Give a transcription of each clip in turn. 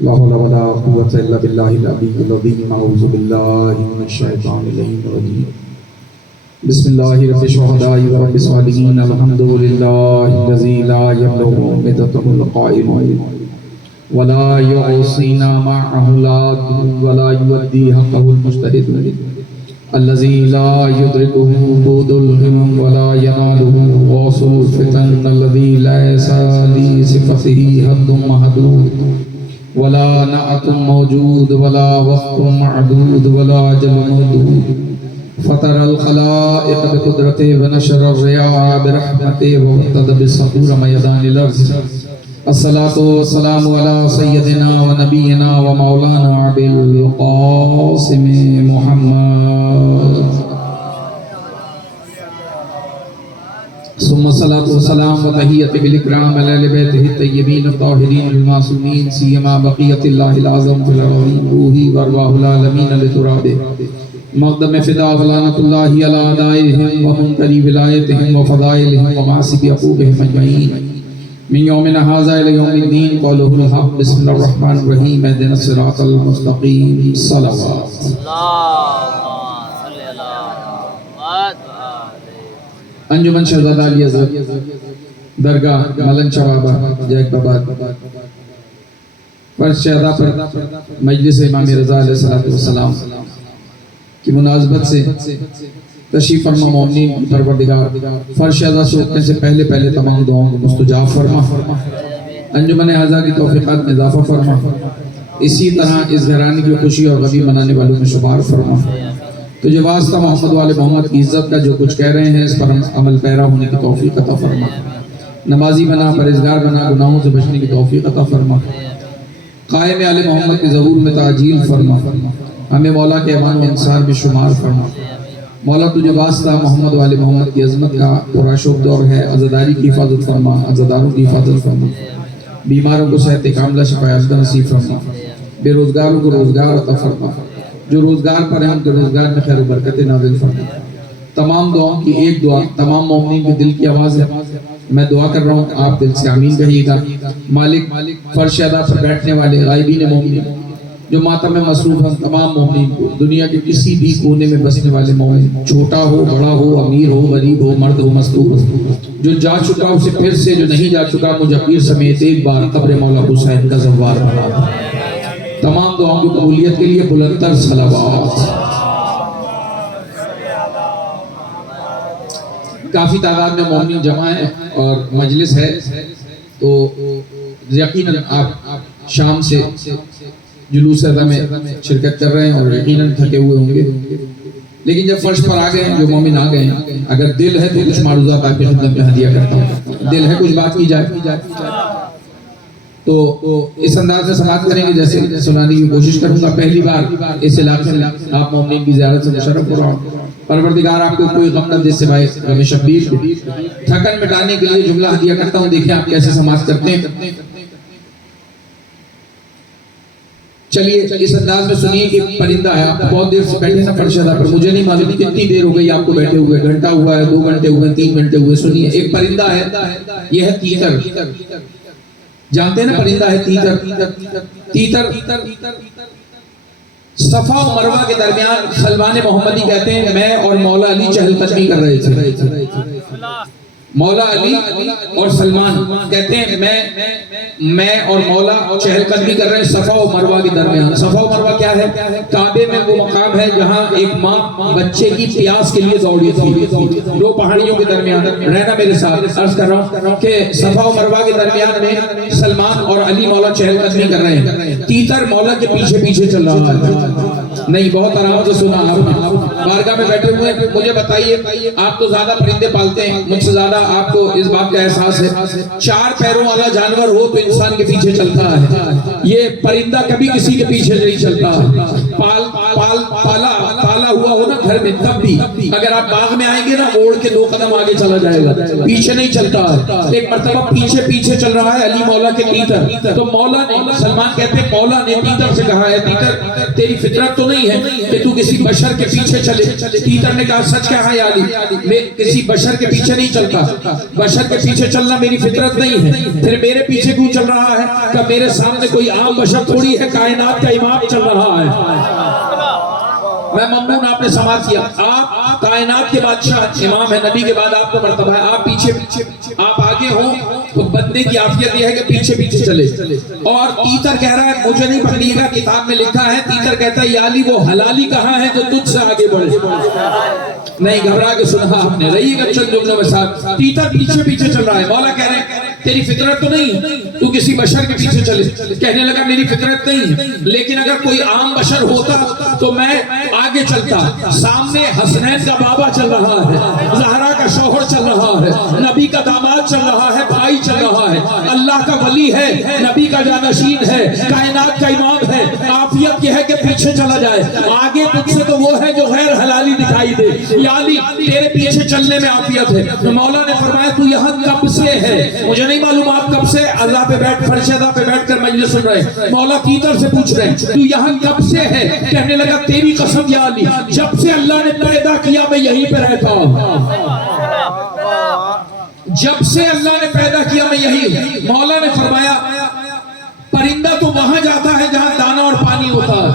لا حول ولا قوة إلا بالله العلي العظيم. أعوذ بالله من الشيطان الرجيم. بسم الله رب الشهداء ورب الصالحين. الحمد لله الذي لا يبلغ مدته القائم ولا يعصينا معه لاد ولا يؤدي حقه المجتهد الذي لا يدركه بود الهمم ولا يناله واصل الفتن الذي ليس لصفته حد محدود ولا نعت موجود ولا وقت معدود ولا أجل مودود. فطر الخلائق بقدرته ونشر الرياح برحمته وابتدى بالصدور ميدان الأرض. الصلاة والسلام على سيدنا ونبينا ومولانا أبي القاسم محمد ثم الصلاة والسلام وتحية بالإكرام على آل بيته الطيبين الطاهرين المعصومين سيما بقية الله الأعظم في الأرضين روحي وأرواح العالمين لترابه مقدم فدا ولعنة الله على أعدائهم ومنكري ولايتهم وفضائلهم ومعاصي عقوبهم أجمعين من يومنا هذا إلى يوم الدين. قوله الحق. بسم الله الرحمن الرحيم. اهدنا الصراط المستقيم. صلوات. انجمن شہزادہ علی حضرت درگاہ ملن شوابہ جیک باباد فرش شہدہ پر مجلس امام رضا علیہ السلام کی مناسبت سے تشریف فرما مومنین پروردگار فرش شہدہ سے اٹھنے سے پہلے تمام دعاؤں کو مستجاب فرما. انجمن اعضاء کی توفیقات میں اضافہ فرما. اسی طرح اس گھرانے کی خوشی اور غمی منانے والوں میں شمار فرما. تجھے واسطہ محمد والے محمد کی عزت کا جو کچھ کہہ رہے ہیں اس پر عمل پیرا ہونے کی توفیق عطا فرما. نمازی بنا پرہیزگار بنا گناہوں سے بچنے کی توفیق عطا فرما. قائم آل محمد کے ظہور میں تعجیل فرما. ہمیں مولا کے امان و انصار میں شمار فرما. مولا تجھے واسطہ محمد والے محمد کی عظمت کا پورا شوق دور ہے. عزاداری کی حفاظت فرما. عزاداروں کی حفاظت فرما. بیماروں کو صحت کاملہ شفا یافتہ نصیب فرما. بے روزگاروں کو روزگار عطا فرما. جو روزگار پر ہیں ان کے روزگار میں خیر و برکت نازل فرما. تمام دعاؤں کی ایک دعا تمام مومنین کے دل کی آواز ہے. میں دعا کر رہا ہوں آپ دل سے آمین کہیے گا. مالک فرش ادا پر بیٹھنے والے غائبین مومنین جو ماتم میں مصروف ہیں تمام مومنین کو دنیا کے کسی بھی کونے میں بسنے والے مومن چھوٹا ہو بڑا ہو امیر ہو غریب ہو مرد ہو مستور جو جا چکا اسے پھر سے جو نہیں جا چکا مجھیر سمیت ایک بار قبر مولا حسین کا زوار بنا دے. تمام دعاؤں کی قبولیت کے لیے بلندتر صلوات. کافی تعداد میں مومنین جمع ہیں اور مجلس ہے تو یقیناً آپ شام سے جلوس ادا میں شرکت کر رہے ہیں اور یقیناً تھکے ہوئے ہوں گے. لیکن جب فرش پر آ گئے ہیں جو مومن آ گئے ہیں اگر دل ہے تو کچھ معروضات آپ کی خدمت میں ہدیہ کرتا ہوں. دل ہے کچھ بات کی جائے تو اس انداز میں سماعت کریں گے جیسے سنانے کی کوشش کروں گا. پہلی بار اس علاقے میں آپ مومنین کی زیارت سے مشرف ہو رہا ہوں. پروردگار آپ کو کوئی غم نہ دے سوائے غم شبیر تھکن مٹانے کے لیے جملہ ہدیہ کرتا ہوں. دیکھیں آپ کیسے سماعت کرتے ہیں. چلیے اس انداز میں سنیے کہ پرندہ ہے. آپ بہت دیر سے بیٹھے ہیں فرش ادا پر. مجھے نہیں معلوم کتنی دیر ہو گئی آپ کو بیٹھے ہوئے. گھنٹہ ہوا ہے 2 گھنٹے ہوئے 3 گھنٹے ہوئے. سنیے ایک پرندہ ہے یہ ہے تیتر. جانتے ہیں نا پرندہ ہے تیتر. تیتر صفا و مروہ کے درمیان سلمان محمدی کہتے ہیں میں اور مولا علی چہل قدمی کر رہے تھے. مولا علی اور سلمان کہتے ہیں میں اور مولا چہل قدمی کر رہے ہیں صفا و مروہ کے درمیان. صفا و مروہ کیا ہے؟ کعبے میں وہ مقام ہے جہاں ایک ماں بچے کی پیاس کے لیے دوڑی تھی. 2 پہاڑیوں کے درمیان رہنا. میرے ساتھ عرض کر رہا ہوں کہ صفا و مروہ کے درمیان میں سلمان اور علی مولا چہل قدمی کر رہے ہیں. تیتر مولا کے پیچھے چل رہا ہے. نہیں بہت آرام سے سنا آپ نے. بارگاہ میں بیٹھے ہوئے ہیں. مجھے بتائیے آپ تو زیادہ پرندے پالتے ہیں مجھ سے زیادہ آپ کو اس بات کا احساس ہے. 4 پیروں والا جانور ہو تو انسان کے پیچھے چلتا ہے. یہ پرندہ کبھی کسی کے پیچھے نہیں چلتا. پالا ہوا ہو نا گھر میں تب بھی اگر آپ باغ میں آئیں گے نا اوڑ کے 2 قدم آگے چلا جائے گا, پیچھے نہیں چلتا ہے. ایک مرتبہ پیچھے پیچھے چل رہا ہے علی مولا کے تیتر, تو مولا نے, سلمان کہتے ہیں مولا نے تیتر سے کہا ہے تیتر تیری فطرت تو نہیں ہے کہ تو کسی بشر کے پیچھے چلے. تیتر نے کہا سچ کہا ہے علی, میں کسی بشر کے پیچھے نہیں چلتا, بشر کے پیچھے چلنا میری فطرت نہیں ہے. پھر میرے پیچھے کیوں چل رہا ہے کہ میرے سامنے کوئی عام بشر تھوڑی ہے, کائنات کا امام چل رہا ہے. میں ممنون آپ نے سماعت کیا, آپ کائنات کے بادشاہ امام ہے, نبی کے بعد آپ کو مرتبہ ہے, آپ پیچھے آپ آگے ہوں تو بندے کی عافیت یہ ہے کہ پیچھے پیچھے چلے. اور تیتر کہہ رہا ہے مجھے نہیں پکڑیے گا, کتاب میں لکھا ہے تیتر کہتا ہے یا علی وہ حلالی کہاں ہے جو تجھ سے آگے بڑھے. نہیں گھبرا کے سنا آپ نے, رہیے گا چند جملوں میں ساتھ. تیتر پیچھے پیچھے چل رہا ہے, مولا کہہ رہے ہیں تیری فطرت تو نہیں تو کسی بشر کے پیچھے چلے. کہنے لگا میری فطرت نہیں ہے, لیکن اگر کوئی عام بشر ہوتا تو میں آگے چلتا. سامنے حسنین کا بابا چل رہا ہے, زہرا کا شوہر چل رہا ہے, نبی کا داماد چل رہا ہے, بھائی چل رہا ہے, اللہ کا ولی ہے, نبی کا جانشین ہے, کائنات کا امام ہے. عافیت یہ ہے کہ پیچھے چلا جائے, آگے تجھ سے تو وہ ہے جو غیر حلالی دکھائی دے. یا علی تیرے پیچھے چلنے میں عافیت ہے. مولا نے فرمایا تو یہاں کب سے ہے؟ مجھے نہیں معلوم آپ کب سے عزا پہ بیٹھ فرش عزا پہ بیٹھ کر مجلس سن رہے. مولا تیتر سے پوچھ رہے تو یہاں کب سے ہے؟ کہنے لگا تیری قسم یا علی جب سے اللہ نے پیدا کیا میں یہیں پہ رہتا ہوں, جب سے اللہ نے پیدا کیا میں یہی. مولا نے فرمایا پرندہ تو وہاں جاتا ہے جہاں دانا اور پانی ہوتا ہے,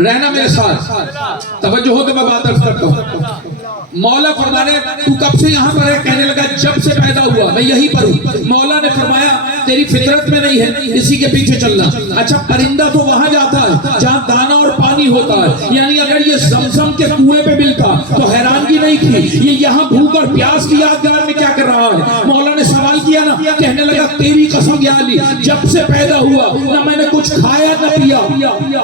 رہنا میرے ساتھ, توجہ ہو تو میں بات عرض کرتا ہوں. مولا فرمانے تو کب سے یہاں پر ہے؟ کہنے لگا جب سے پیدا ہوا میں یہیں پر ہوں. مولا نے فرمایا تیری فطرت میں نہیں ہے اسی کے پیچھے چلنا. اچھا پرندہ تو وہاں جاتا ہے جہاں دانا اور پانی ہوتا ہے, یعنی اگر یہ زمزم کے کنویں پہ ملتا تو حیرانگی نہیں تھی, یہ یہاں بھوک اور پیاس کی یادگار میں کیا کر رہا ہے. مولا نے سوال کیا نا, کہنے لگا تیری قسم یا علی جب سے پیدا ہوا نہ میں نے کچھ کھایا نہ پیا.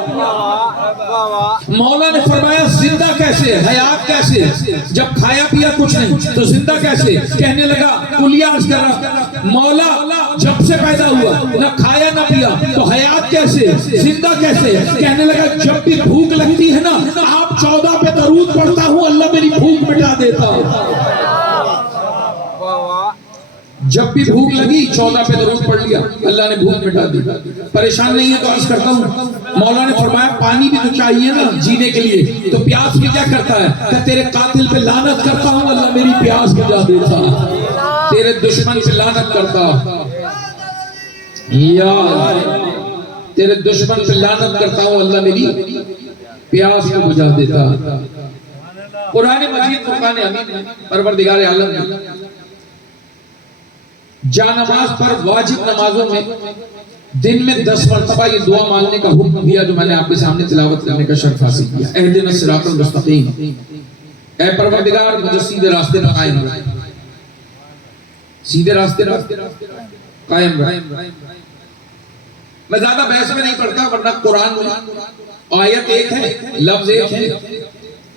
مولا نے فرمایا زندہ کیسے, حیات کیسے, جب کھایا پیا کچھ نہیں تو زندہ کیسے؟ کہنے لگا کلیہ عرض کر رہا مولا جب سے پیدا ہوا نہ کھایا نہ پیا تو حیات کیسے, زندہ کیسے؟ کہنے لگا جب بھی بھوک لگتی ہے نا آپ 14 پہ درود پڑھتا ہوں اللہ میری بھوک مٹا دیتا. جب بھی بھوک لگی 14 پہ درود پڑھ لیا اللہ نے بھوک مٹا دی. پریشان نہیں ہے تو عرض کرتا ہوں. مولا نے فرمایا پانی بھی تو چاہیے نا جینے کے لیے, تو پیاس بھی کیا کرتا ہے کہ تیرے قاتل پہ لعنت کرتا ہوں اللہ میری پیاس بجھا دیتا, تیرے دشمن پہ لعنت کرتا یا تیرے دشمن پہ لعنت کرتا ہوں اللہ میری پیاس کو بجھا دیتا. قرآن مجید فرقان حمید پروردگار عالم جانماز پر واجب نمازوں میں دن میں 10 مرتبہ یہ دعا مانگنے کا حکم دیا جو میں نے آپ کے سامنے تلاوت کرنے کا شرف حاصل کیا. اہدنا الصراط المستقیم, اے پروردگار مجھے سیدھے راستے پر قائم رکھ, سیدھے راستے پر قائم رکھ. میں زیادہ بحث میں نہیں پڑھتا ورنہ قرآن آیت ایک ہے لفظ ایک ہے,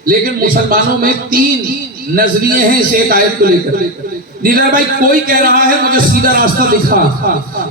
لیکن مسلمانوں میں 3 نظریے ہیں اس ایک آیت کو لے کر. دیدار بھائی کوئی کہہ رہا ہے مجھے سیدھا راستہ دکھا,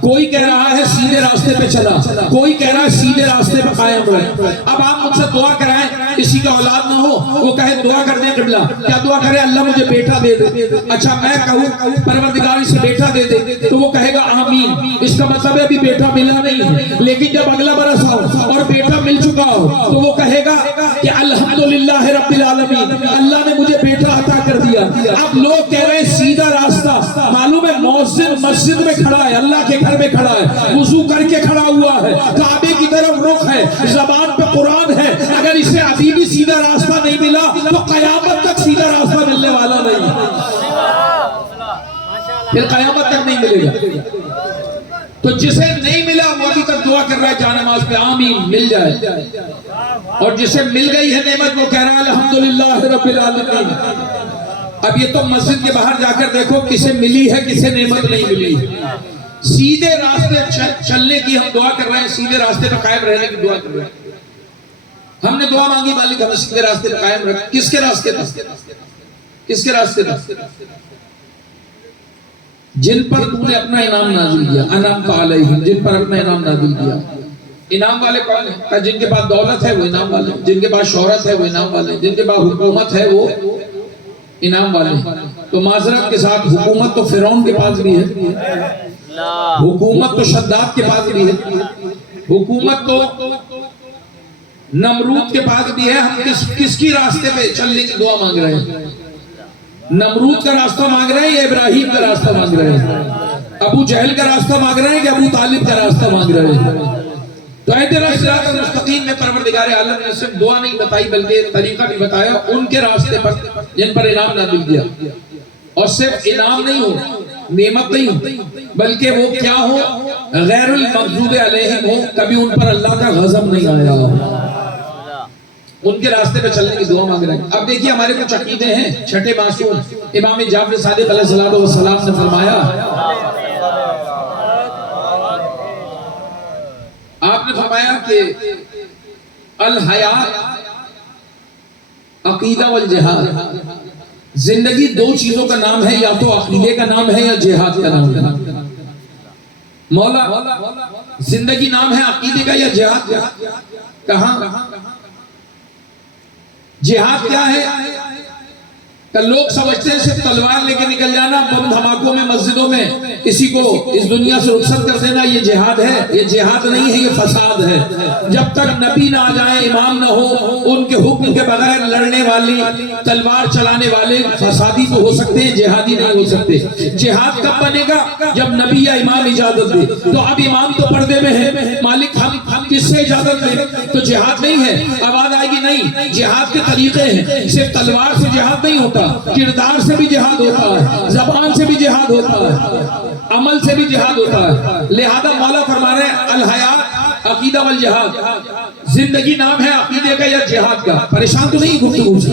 کوئی کہہ رہا ہے سیدھے راستے پہ چلا, کوئی کہہ رہا ہے سیدھے راستے پہ قائم رہے. اب آپ مجھ سے دعا کرائیں کسی کا اولاد نہ ہو وہ کہے دعا کر دیں قبلہ, کیا دعا کرے اللہ مجھے بیٹا دے دے. اچھا میں کہوں پروردگار اسے بیٹا دے دے تو وہ کہے گا آمین, اس کا مطلب ہے ابھی بیٹا ملا نہیں ہے, لیکن جب اگلا برس ہو اور بیٹا مل چکا ہو تو وہ کہے گا کہ الحمدللہ رب العالمین اللہ نے مجھے بیٹا عطا کر دیا. اب لوگ کہہ رہے ہیں سیدھا راستہ, معلوم ہے مؤذن مسجد میں کھڑا ہے, اللہ کے گھر میں کھڑا ہے, وضو کر کے کھڑا ہوا ہے, کعبے کی طرف رخ ہے, زبان پہ قرآن ہے, اگر اسے ابھی بھی سیدھا راستہ نہیں ملا تو قیامت تک سیدھا راستہ ملنے والا نہیں, پھر قیامت تک نہیں ملے گا. تو جسے نہیں ملا وہ ابھی تک دعا کر رہا ہے جانماز پہ آمین مل جائے, اور جسے مل گئی ہے نعمت وہ کہہ رہا ہے الحمدللہ رب العالمین. اب یہ تو مسجد کے باہر جا کر دیکھو کسے ملی ہے کسے نعمت نہیں ملی. سیدھے راستے چلنے کی ہم دعا کر رہے ہیں, سیدھے راستے پر قائم رہنے کی دعا کر رہے ہیں. ہم نے دعا مانگی مالک ہمیں سیدھے راستے پر قائم رکھ. کس کے راستے پر, کس کے راستے پر؟ جن پر تو نے اپنا انعام نازل کیا, انعام علیہم, جن پر اپنا انعام نازل کیا. انعام والے کون ہیں؟ جن کے پاس دولت ہے وہ انعام والے، جن کے پاس شہرت ہے وہ انعام والے، جن کے پاس حکومت ہے وہ انعام والے۔ تو معذرت کے ساتھ حکومت تو فرعون کے پاس بھی ہے، حکومت تو شداد کے پاس بھی ہے، حکومت تو نمرود کے پاس بھی ہے۔ ہم کس کی راستے پہ چلنے کی دعا مانگ رہے ہیں؟ نمرود کا راستہ مانگ رہے ہیں یا ابراہیم کا راستہ مانگ رہے ہیں؟ ابو جہل کا راستہ مانگ رہے ہیں کہ ابو طالب کا راستہ مانگ رہے ہیں؟ تو اہدنا الصراط المستقیم میں پروردگار عالم نے صرف دعا نہیں بتائی بلکہ طریقہ بھی بتایا ان کے راستے پر جن پر انعام نازل کیا۔ اور صرف انعام نہیں ہو، نعمت نہیں ہو، بلکہ وہ کیا ہو؟ غیر المغضوب علیہم ہو، کبھی ان پر اللہ کا غضب نہیں آیا۔ ان کے راستے پہ چلنے کی دعا مانگ رہے ہیں۔ اب دیکھیے ہمارے کچھ عقیدے ہیں۔ چھٹے معصوم امام جعفر صادق علیہ السلام نے فرمایا، آپ نے فرمایا کہ الحیات عقیدہ والجہاد، زندگی دو چیزوں کا نام ہے، یا تو عقیدے کا نام ہے یا جہاد کا نام ہے۔ مولا زندگی نام ہے عقیدے کا یا جہاد کا؟ کہاں؟ جہاد کیا ہے؟ کہ لوگ سمجھتے ہیں صرف تلوار لے کے نکل جانا، بم دھماکوں میں مسجدوں میں کسی کو اس دنیا سے رخصت کر دینا، یہ جہاد ہے؟ یہ جہاد نہیں ہے، یہ فساد ہے۔ جب تک نبی نہ آ جائیں، امام نہ ہو، ان کے حکم کے بغیر لڑنے والی، تلوار چلانے والے فسادی تو ہو سکتے ہیں، جہادی نہیں ہو سکتے۔ جہاد کب بنے گا؟ جب نبی یا امام اجازت دے۔ تو اب امام تو پردے میں ہے، مالک ہم کس سے اجازت دے؟ تو جہاد نہیں ہے۔ آواز آئے گی نہیں، جہاد کے طریقے ہیں، صرف تلوار سے جہاد نہیں ہوتا، کردار سے بھی جہاد ہوتا ہے، زبان سے بھی جہاد ہوتا ہے، عمل سے بھی جہاد ہوتا ہے۔ لہذا مولا فرما رہے ہیں الحیات عقیدہ والجہاد، زندگی نام ہے عقیدے کا یا جہاد کا۔ پریشان تو نہیں گفتگو سے؟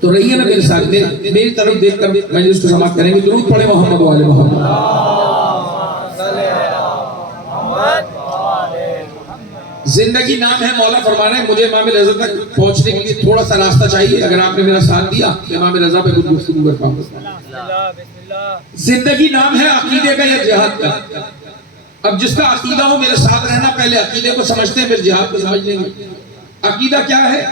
تو رہیے نا میرے ساتھ، میری طرف دیکھ کر مجلس کو سماعت کریں گے۔ درود پڑھیں محمد و آل محمد۔ زندگی نام ہے، مولا فرما رہے ہیں مجھے امام رضا تک پہنچنے کے لیے تھوڑا سا راستہ چاہیے، اگر آپ نے میرا ساتھ دیا تو امام رضا پہ کچھ گفتگو کر پاؤں گا۔ زندگی نام ہے عقیدے کا یا جہاد کا؟ اب جس کا عقیدہ ہو میرے ساتھ رہنا، پہلے عقیدے کو سمجھتے ہیں پھر جہاد کو سمجھ لیں گے۔ عقیدہ کیا ہے؟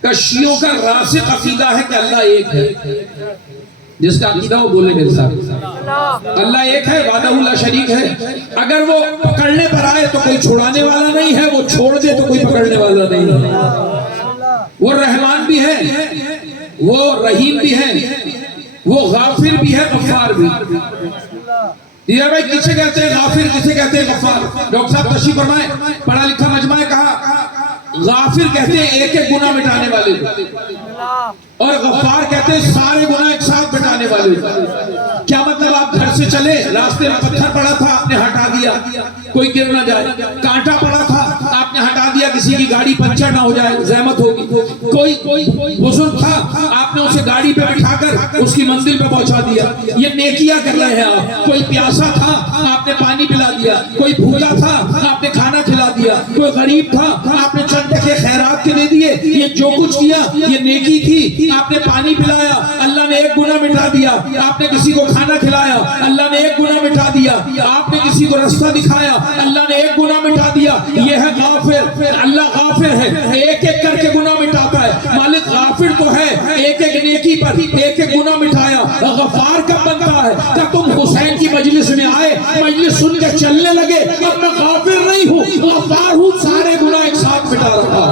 کہ شیعوں کا راسخ عقیدہ ہے کہ اللہ ایک ہے۔ جس کا عقیدہ ہو بولے میرے ساتھ، اللہ ایک ہے، وحدہ لا شریک ہے۔ اگر وہ پکڑنے پر آئے تو کوئی چھوڑانے والا نہیں ہے، وہ چھوڑ دے تو کوئی پکڑنے والا نہیں ہے۔ وہ رحمان بھی ہے، وہ رحیم بھی ہے، وہ غافر بھی ہے، غفار بھی۔ یہ بھائی کسے کہتے ہیں غافر، کسے کہتے ہیں غفار؟ ڈاکٹر صاحب تشریف فرمائیں، پڑھا لکھا مجمع ہے، کہا غافر کہتے ہیں ایک ایک گناہ مٹانے والے کو، اور غفار کہتے ہیں سارے گناہ ایک ساتھ مٹانے والے کو۔ کیا مطلب؟ آپ گھر سے چلے، راستے میں پتھر پڑا تھا، آپ نے ہٹا دیا کوئی گر نہ جائے، کانٹا پڑا تھا آپ نے ہٹا دیا کسی کی گاڑی پنچر نہ ہو جائے، زحمت ہوگی۔ کوئی بزرگ تھا، آپ نے اسے گاڑی پہ بٹھا کر اس کی منزل پہ پہنچا دیا، یہ نیکیاں کر رہے ہیں آپ۔ کوئی پیاسا تھا، آپ نے پانی پلا دیا، کوئی بھوکا تھا، آپ نے کھانا کھلا دیا، کوئی غریب تھا، آپ نے چند ٹکے خیرات کے دے دیے۔ یہ جو کچھ کیا یہ نیکی تھی، آپ نے پانی پلایا، اللہ نے ایک گناہ مٹا دیا۔ آپ نے کسی کو کھانا کھلایا، اللہ نے ایک گناہ مٹا دیا۔ آپ نے کسی کو رستہ دکھایا، اللہ نے ایک گناہ مٹا دیا۔ یہ ہے غافر، اللہ غافر ہے، ایک ایک کر کے گناہ مٹاتا ہے۔ مالک غافر تو ہے، ایک ایک نیکی پر ایک ایک گناہ مٹایا۔ غفار کب بنتا ہے؟ کہ تم حسین کی مجلس میں آئے، مجلس سن کے چلنے لگے، اب میں غافر نہیں ہوں، غفار ہوں، سارے گناہ ایک ساتھ مٹا رکھا،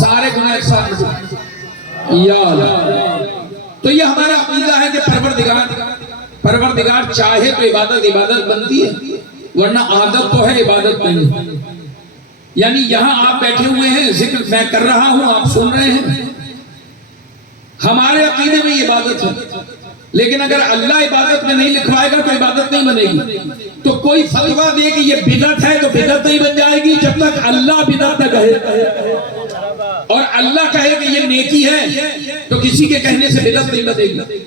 سارے گناہ ایک ساتھ مٹا۔ یا اللہ، تو یہ ہمارا عقیدہ ہے کہ پروردگار چاہے تو عبادت بنتی ہے، ورنہ عادت تو ہے، عبادت نہیں۔ یعنی یہاں آپ بیٹھے ہوئے ہیں، ذکر میں کر رہا ہوں، آپ سن رہے ہیں، ہمارے عقیدے میں یہ عبادت ہے۔ لیکن اگر اللہ عبادت میں نہیں لکھوائے گا تو عبادت نہیں بنے گی۔ تو کوئی فتویٰ دے کہ یہ بدعت ہے تو بدعت نہیں بن جائے گی جب تک اللہ بدعت نہ کہے، اور اللہ کہے کہ یہ نیکی ہے تو کسی کے کہنے سے بدعت نہیں بنے گی۔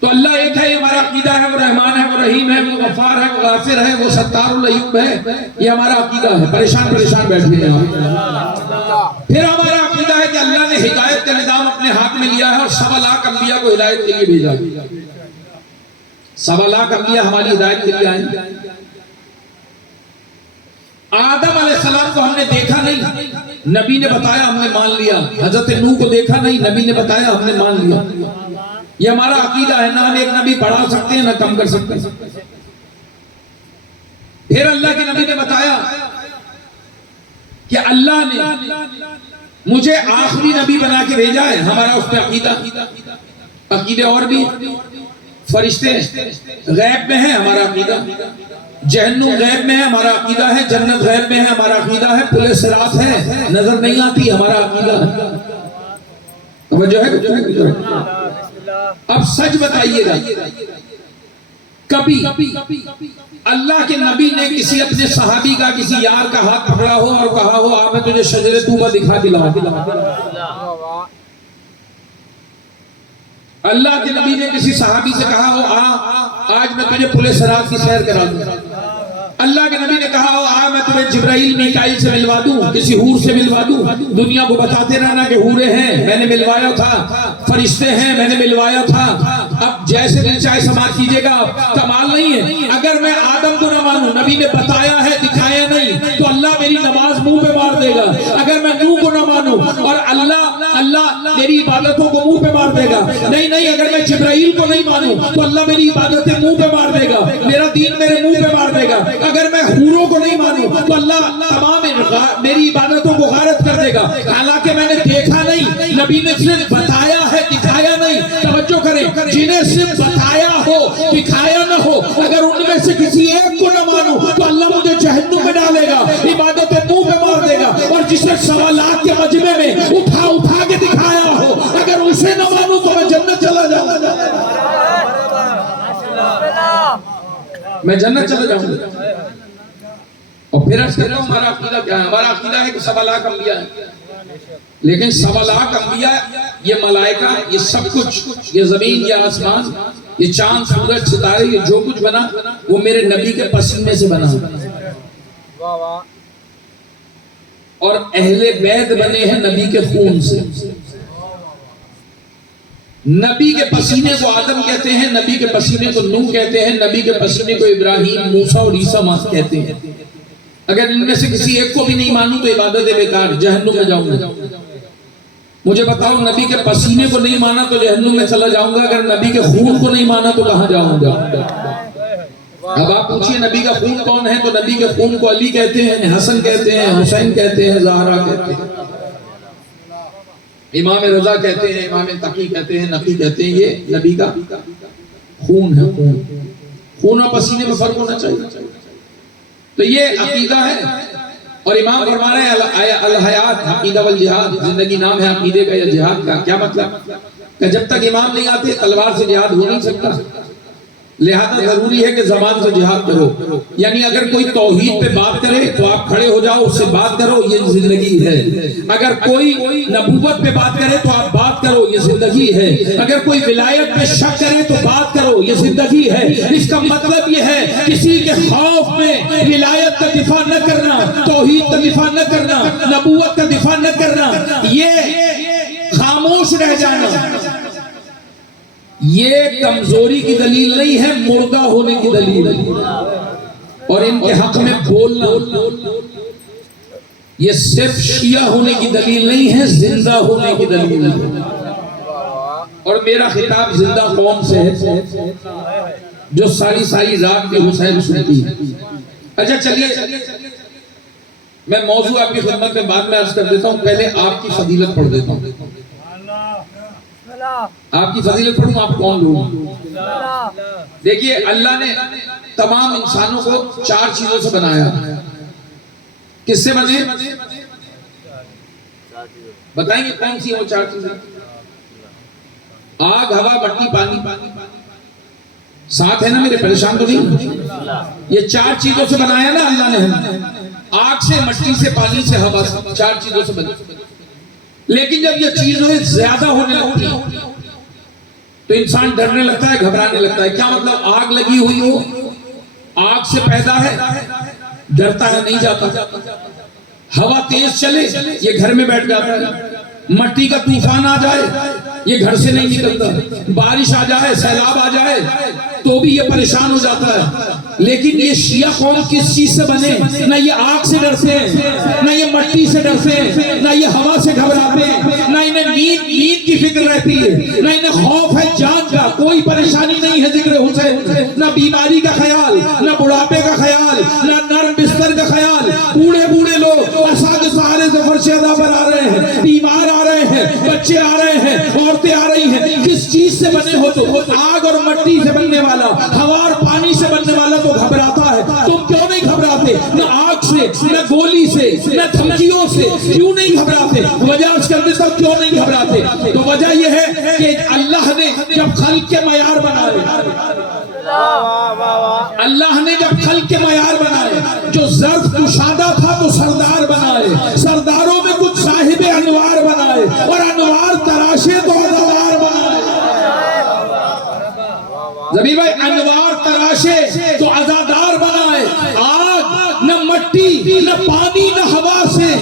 تو اللہ ایک ہے، ہمارا عقیدہ ہے، وہ رحمان ہے، وہ رحیم ہے، وہ غفار ہے، وہ غافر ہے، وہ ستار العیوب ہے، یہ ہمارا عقیدہ ہے۔ پریشان بیٹھے ہیں آپ۔ پھر ہمارا عقیدہ ہے کہ اللہ نے ہدایت کا نظام اپنے ہاتھ میں لیا ہے اور 1.25 لاکھ انبیاء کو ہدایت کے لیے بھیجا۔ 1.25 لاکھ انبیاء ہماری ہدایت کے لیے آئیں، آدم علیہ السلام کو ہم نے دیکھا نہیں، نبی نے بتایا ہم نے مان لیا. حضرت نوح کو دیکھا نہیں، نبی نے بتایا ہم نے مان لیا. یہ ہمارا عقیدہ ہے، نہ ہم ایک نبی بڑھا سکتے ہیں نہ کم کر سکتے ہیں. پھر اللہ کے نبی نے بتایا کہ اللہ نے مجھے آخری نبی بنا کے بھیجا ہے. ہمارا اس پہ عقیدے اور بھی. فرشتے غیب میں ہیں، ہمارا عقیدہ. جہنم غیب میں ہے، ہمارا عقیدہ ہے. جنت غیب میں ہے، ہمارا عقیدہ ہے. پل صراط ہے، نظر نہیں آتی، ہمارا عقیدہ ہے. توجہ ہے؟ اب سچ بتائیے گا، کبھی اللہ کے نبی نے کسی اپنے صحابی کا، کسی یار کا ہاتھ پکڑا ہو اور کہا ہو آپ میں تجھے شجر طوبہ دکھا دلاؤں؟ اللہ کے نبی نے کسی صحابی سے کہا ہو آج میں تجھے پل صراط کی سیر کرا دوں؟ اللہ کے نبی نے کہا ہو میں تمہیں جبرائیل میکائیل سے ملوا دوں، کسی حور سے ملوا دوں؟ دنیا کو بتاتے رہنا کہ حوریں ہیں، میں نے ملوایا تھا، فرشتے ہیں، میں نے ملوایا تھا. اب جیسے دل چاہے سماعت کیجئے گا، کمال نہیں ہے. اگر میں آدم کو نہ مانوں، نبی نے بتایا ہے دکھایا نہیں، تو اللہ میری نماز منہ پہ مار دے گا. اگر میں نوح کو نہ مانوں اور اللہ میری عبادتوں کو منہ پہ مار دے گا. نہیں، اگر میں جبرائیل کو نہیں مانوں تو اللہ میری عبادتیں منہ پہ مار دے گا، میرا دین میرے منہ پہ مار دے گا. اگر میں حوروں کو نہیں مانوں تو اللہ تمام میری عبادتوں کو غارت کر دے گا. حالانکہ میں نے دیکھا نہیں، نبی نے صرف بتایا ہے دکھایا نہیں. توجہ کریں، جنہیں صرف بتایا ہو دکھایا نہ ہو، اگر ان میں سے کسی ایک کو نہ مانوں تو اللہ مجھے جہنم میں ڈالے گا، عبادتیں منہ پہ مار دے گا. اور جسے سوالات کے مجمع میں اٹھا کے دکھایا ہو، اگر اسے نہ مانوں تو میں جنت چلا جاؤں گا. میں جنت چلا جاؤں گا. اور پھر عرض کرتا ہوں ہمارا عقیدہ کیا ہے؟ ہمارا عقیدہ ہے کہ 1.25 لاکھ انبیاء ہیں، لیکن 1.25 لاکھ انبیاء، یہ ملائکہ، یہ سب کچھ، یہ زمین، یہ آسمان، یہ چاند سورج ستارے، یہ جو کچھ بنا وہ میرے نبی کے پسینے سے بنا. اور اہل بیت بنے ہیں نبی کے خون سے. نبی کے پسینے کو آدم کہتے ہیں، نبی کے پسینے کو نوح کہتے ہیں، نبی کے پسینے کو ابراہیم، موسیٰ اور عیسیٰ کہتے ہیں. اگر ان میں سے کسی ایک کو بھی نہیں مانوں تو عبادت بیکار، جہنم میں جاؤں گا. مجھے بتاؤ، نبی کے پسینے کو نہیں مانا تو جہنم میں چلا جاؤں گا، اگر نبی کے خون کو نہیں مانا تو کہاں جاؤں گا؟ اب آپ پوچھئے نبی کا خون کون ہے، تو نبی کے خون کو علی کہتے ہیں، حسن کہتے ہیں، حسین کہتے ہیں، زہرا کہتے ہیں، امام رضا کہتے ہیں، امام تقی کہتے ہیں، نقی کہتے ہیں. یہ نبی کا خون ہے. خون اور پسینے میں فرق ہونا چاہیے. تو یہ عقیدہ ہے. اور امام فرما رہے ہیں الحیات عقیدہ والجہاد، زندگی نام ہے عقیدے کا یا جہاد کا. کیا مطلب؟ کہ جب تک امام نہیں آتے تلوار سے جہاد ہو نہیں سکتا، لہذا ضروری ہے کہ زبان سے جہاد کرو. یعنی اگر کوئی توحید پہ بات کرے تو آپ کھڑے ہو جاؤ، اس سے بات کرو، یہ زندگی ہے. اگر کوئی نبوت پہ بات کرے تو آپ بات کرو، یہ زندگی ہے. اگر کوئی ولایت پہ شک کرے تو بات کرو، یہ زندگی ہے. اس کا مطلب یہ ہے کسی کے خوف میں ولایت کا دفاع نہ کرنا، توحید کا دفاع نہ کرنا، نبوت کا دفاع نہ کرنا، یہ خاموش رہ جانا، یہ کمزوری کی دلیل نہیں ہے، مردہ ہونے کی دلیل ہے. اور ان کے حق میں بولنا یہ صرف شیعہ ہونے کی دلیل نہیں ہے، زندہ ہونے کی دلیل ہے. اور میرا خطاب زندہ قوم سے ہے جو ساری رات کے حسین سنتی ہے. اچھا چلیے، میں موضوع آپ کی خدمت میں بعد میں عرض کر دیتا ہوں، پہلے آپ کی فضیلت پڑھ دیتا ہوں. آپ کی فضیلت پڑھوں، آپ کون لوگ؟ دیکھیے، اللہ نے تمام انسانوں کو 4 چیزوں سے بنایا. کس سے بنے؟ بتائیں گے کون سی وہ 4 چیزیں؟ آگ، ہوا، مٹی، پانی. ساتھ ہے نا میرے؟ پریشان تو نہیں؟ یہ 4 چیزوں سے بنایا نا اللہ نے. آگ سے، مٹی سے، پانی سے، ہوا سے، 4 چیزوں سے بنے. لیکن جب یہ چیزیں زیادہ ہونے لگتی ہیں تو انسان ڈرنے لگتا ہے، گھبرانے لگتا ہے. کیا مطلب؟ آگ لگی ہوئی ہو، آگ سے پیدا ہے، ڈرتا ہے، نہیں جاتا. ہوا تیز چلے، یہ گھر میں بیٹھ جاتا ہے. مٹی کا طوفان آ جائے یہ گھر سے نہیں نکلتا، بارش آ جائے، سیلاب آ جائے تو بھی یہ پریشان ہو جاتا ہے۔ لیکن یہ شیعہ قوم کس چیز سے بنے؟ نہ یہ آگ سے ڈرتے ہیں، نہ یہ مٹی سے ڈرتے ہیں، نہ یہ ہوا سے گھبراتے ہیں، نہ انہیں نیند کی فکر رہتی ہے، نہ انہیں خوف ہے جان کا، کوئی پریشانی نہیں ہے ذکر حسین، نہ بیماری کا خیال، نہ بڑھاپے کا خیال، نہ نرم بستر کا خیال۔ بوڑھے لوگ اسا کے سہارے سے فرش ادا پر آ رہے ہیں، بیمار آ رہے ہیں، بچے آ رہے ہیں، عورتیں آ رہی ہیں۔ کس چیز سے بنے ہو تو؟ آگ اور مٹی سے بننے والا، ہوا اور پانی سے بننے والا تو گھبراتا ہے، تم کیوں نہیں گھبراتے؟ نہ آگ سے، نہ گولی سے، نہ دھمکیوں سے، کیوں نہیں گھبراتے؟ وجہ اس کرتے سب کیوں نہیں گھبراتے؟ تو وجہ یہ ہے کہ اللہ نے جب خلق کے معیار بنائے، اللہ نے جب خلق کے معیار بنائے، جو ظرف کشادہ تھا تو سردار بنائے، سرداروں میں کچھ صاحب انوار بنائے، اور انوار تراشے تو عزادار بنائے۔ زمین بھائی، انوار تراشے تو عزادار بنائے۔ آگ نہ مٹی نہ پانی نہ ہوا سے،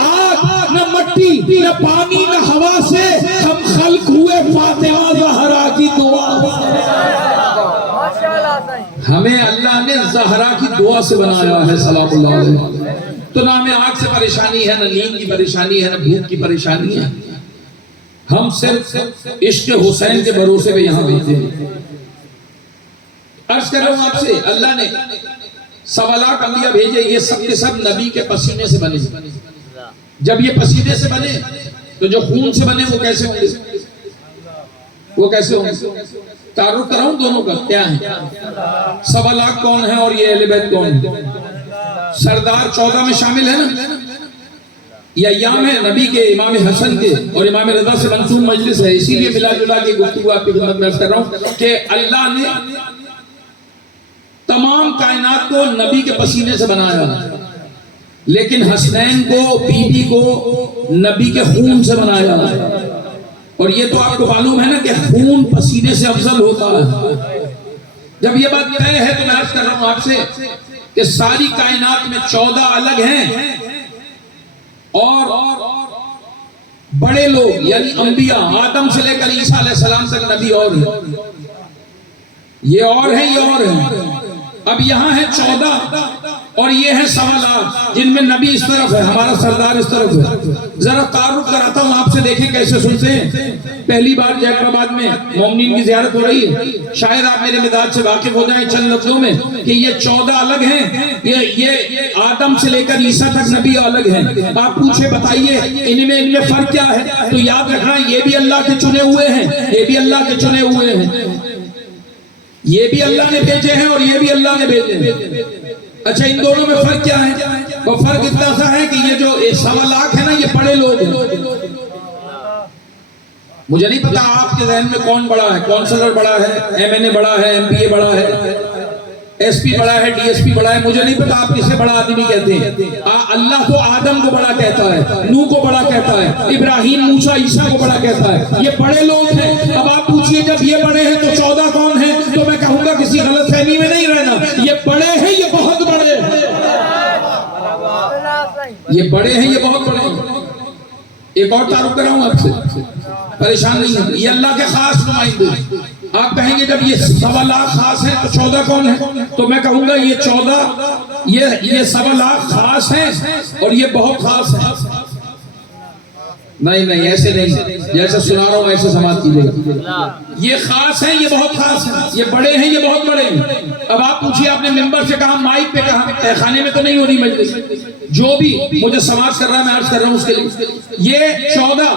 آگ نہ مٹی نہ پانی نہ ہوا سے، ہم خلق ہوئے فاطمہ زہرا کی دعا۔ ہمیں اللہ نے زہرا کی دعا سے بنایا ہے سلام اللہ علیہ۔ تو نہ ہمیں آگ سے پریشانی ہے، نہ نیند کی پریشانی ہے، نہ بھوک کی پریشانی ہے۔ ہم صرف عشق حسین کے بھروسے پہ یہاں بیٹھے ہیں۔ عرض کر رہا ہوں آپ سے، اللہ نے 1.25 لاکھ انبیاء بھیجے، یہ سب کے سب نبی کے پسینے سے بنے۔ جب یہ پسینے سے بنے تو جو خون سے بنے وہ کیسے ہوں گے؟ وہ کیسے ہوں گے؟ تعارف کراؤں دونوں کا کیا ہے؟ 1.25 لاکھ کون ہے اور یہ اہل بیت کون ہے؟ سردار 14 میں شامل ہے نا؟ یہ ایام ہے نبی کے، امام حسن کے اور امام رضا سے منسوب مجلس ہے، اسی لیے ملا جلا کے گفتگو آپ کی خدمت میں عرض کر رہا ہوں کہ اللہ نے تمام کائنات کو نبی کے پسینے سے بنایا، لیکن حسنین کو، بی بی کو نبی کے خون سے بنایا۔ اور یہ تو آپ کو معلوم ہے نا کہ خون پسینے سے افضل ہوتا ہے۔ جب یہ بات طے ہے تو میں عرض کر رہا ہوں آپ سے کہ ساری کائنات میں 14 الگ ہیں، اور بڑے لوگ یعنی انبیاء آدم سے لے کر عیسیٰ علیہ السلام تک نبی اور ہیں، یہ اور ہیں، یہ اور ہیں۔ اب یہاں ہے 14 اور یہ ہے 1.25 لاکھ، جن میں نبی اس طرف ہے، ہمارا سردار اس طرف ہے۔ ذرا تعارف کراتا ہوں آپ سے، دیکھیں کیسے سنتے ہیں۔ پہلی بار جیکر آباد میں مومنین کی زیارت ہو رہی ہے، شاید آپ میرے مزاج سے واقف ہو جائیں چند لفظوں میں کہ یہ 14 الگ ہیں، یہ آدم سے لے کر عیسیٰ تک نبی الگ ہیں۔ آپ پوچھے بتائیے ان میں فرق کیا ہے؟ تو یاد رکھنا یہ بھی اللہ کے چنے ہوئے ہیں، یہ بھی اللہ کے چنے ہوئے ہیں، یہ بھی اللہ نے بھیجے ہیں اور یہ بھی اللہ نے بھیجے ہیں۔ اچھا، ان دونوں میں فرق کیا ہے؟ وہ فرق اتنا سا ہے کہ یہ جو 1.25 لاکھ ہے نا، یہ بڑے لوگ ہیں۔ مجھے نہیں پتا آپ کے ذہن میں کون بڑا ہے، کونسلر بڑا ہے، MNA بڑا ہے، MP بڑا ہے، SP بڑا ہے، DSP بڑا ہے، مجھے نہیں پتا آپ کسے بڑا آدمی کہتے ہیں۔ اللہ تو آدم کو بڑا کہتا ہے، نوح کو بڑا کہتا ہے، ابراہیم، موسیٰ، عیسیٰ کو بڑا کہتا ہے۔ یہ بڑے لوگ ہیں۔ اب آپ پوچھئے جب یہ بڑے ہیں تو 14 کون ہیں؟ تو میں کہوں گا کسی غلط فہمی میں نہیں رہنا، یہ بڑے ہیں، یہ بہت بڑے ہیں، یہ بڑے ہیں، یہ بہت بڑے ہیں۔ ایک اور تعارف کراؤں آپ سے، پریشان نہیں ہے، یہ اللہ کے خاص نمائندے۔ آپ کہیں گے جب یہ 1.25 لاکھ خاص ہیں تو 14 کون ہیں؟ تو میں کہوں گا یہ 14 یہ 1.25 لاکھ خاص ہیں اور یہ بہت خاص ہیں۔ نہیں ایسے نہیں، جیسے سنا رہا ہوں ایسے سماعت کیجئے گا۔ یہ خاص ہیں، یہ بہت خاص ہیں، یہ بڑے ہیں، یہ بہت بڑے ہیں۔ اب آپ پوچھئے آپ نے ممبر سے کہا، مائک پہ کہا، تہخانے میں تو نہیں ہو رہی مجلس، جو بھی مجھے سماعت کر رہا ہے میں عرض کر رہا ہوں اس کے لیے۔ یہ 14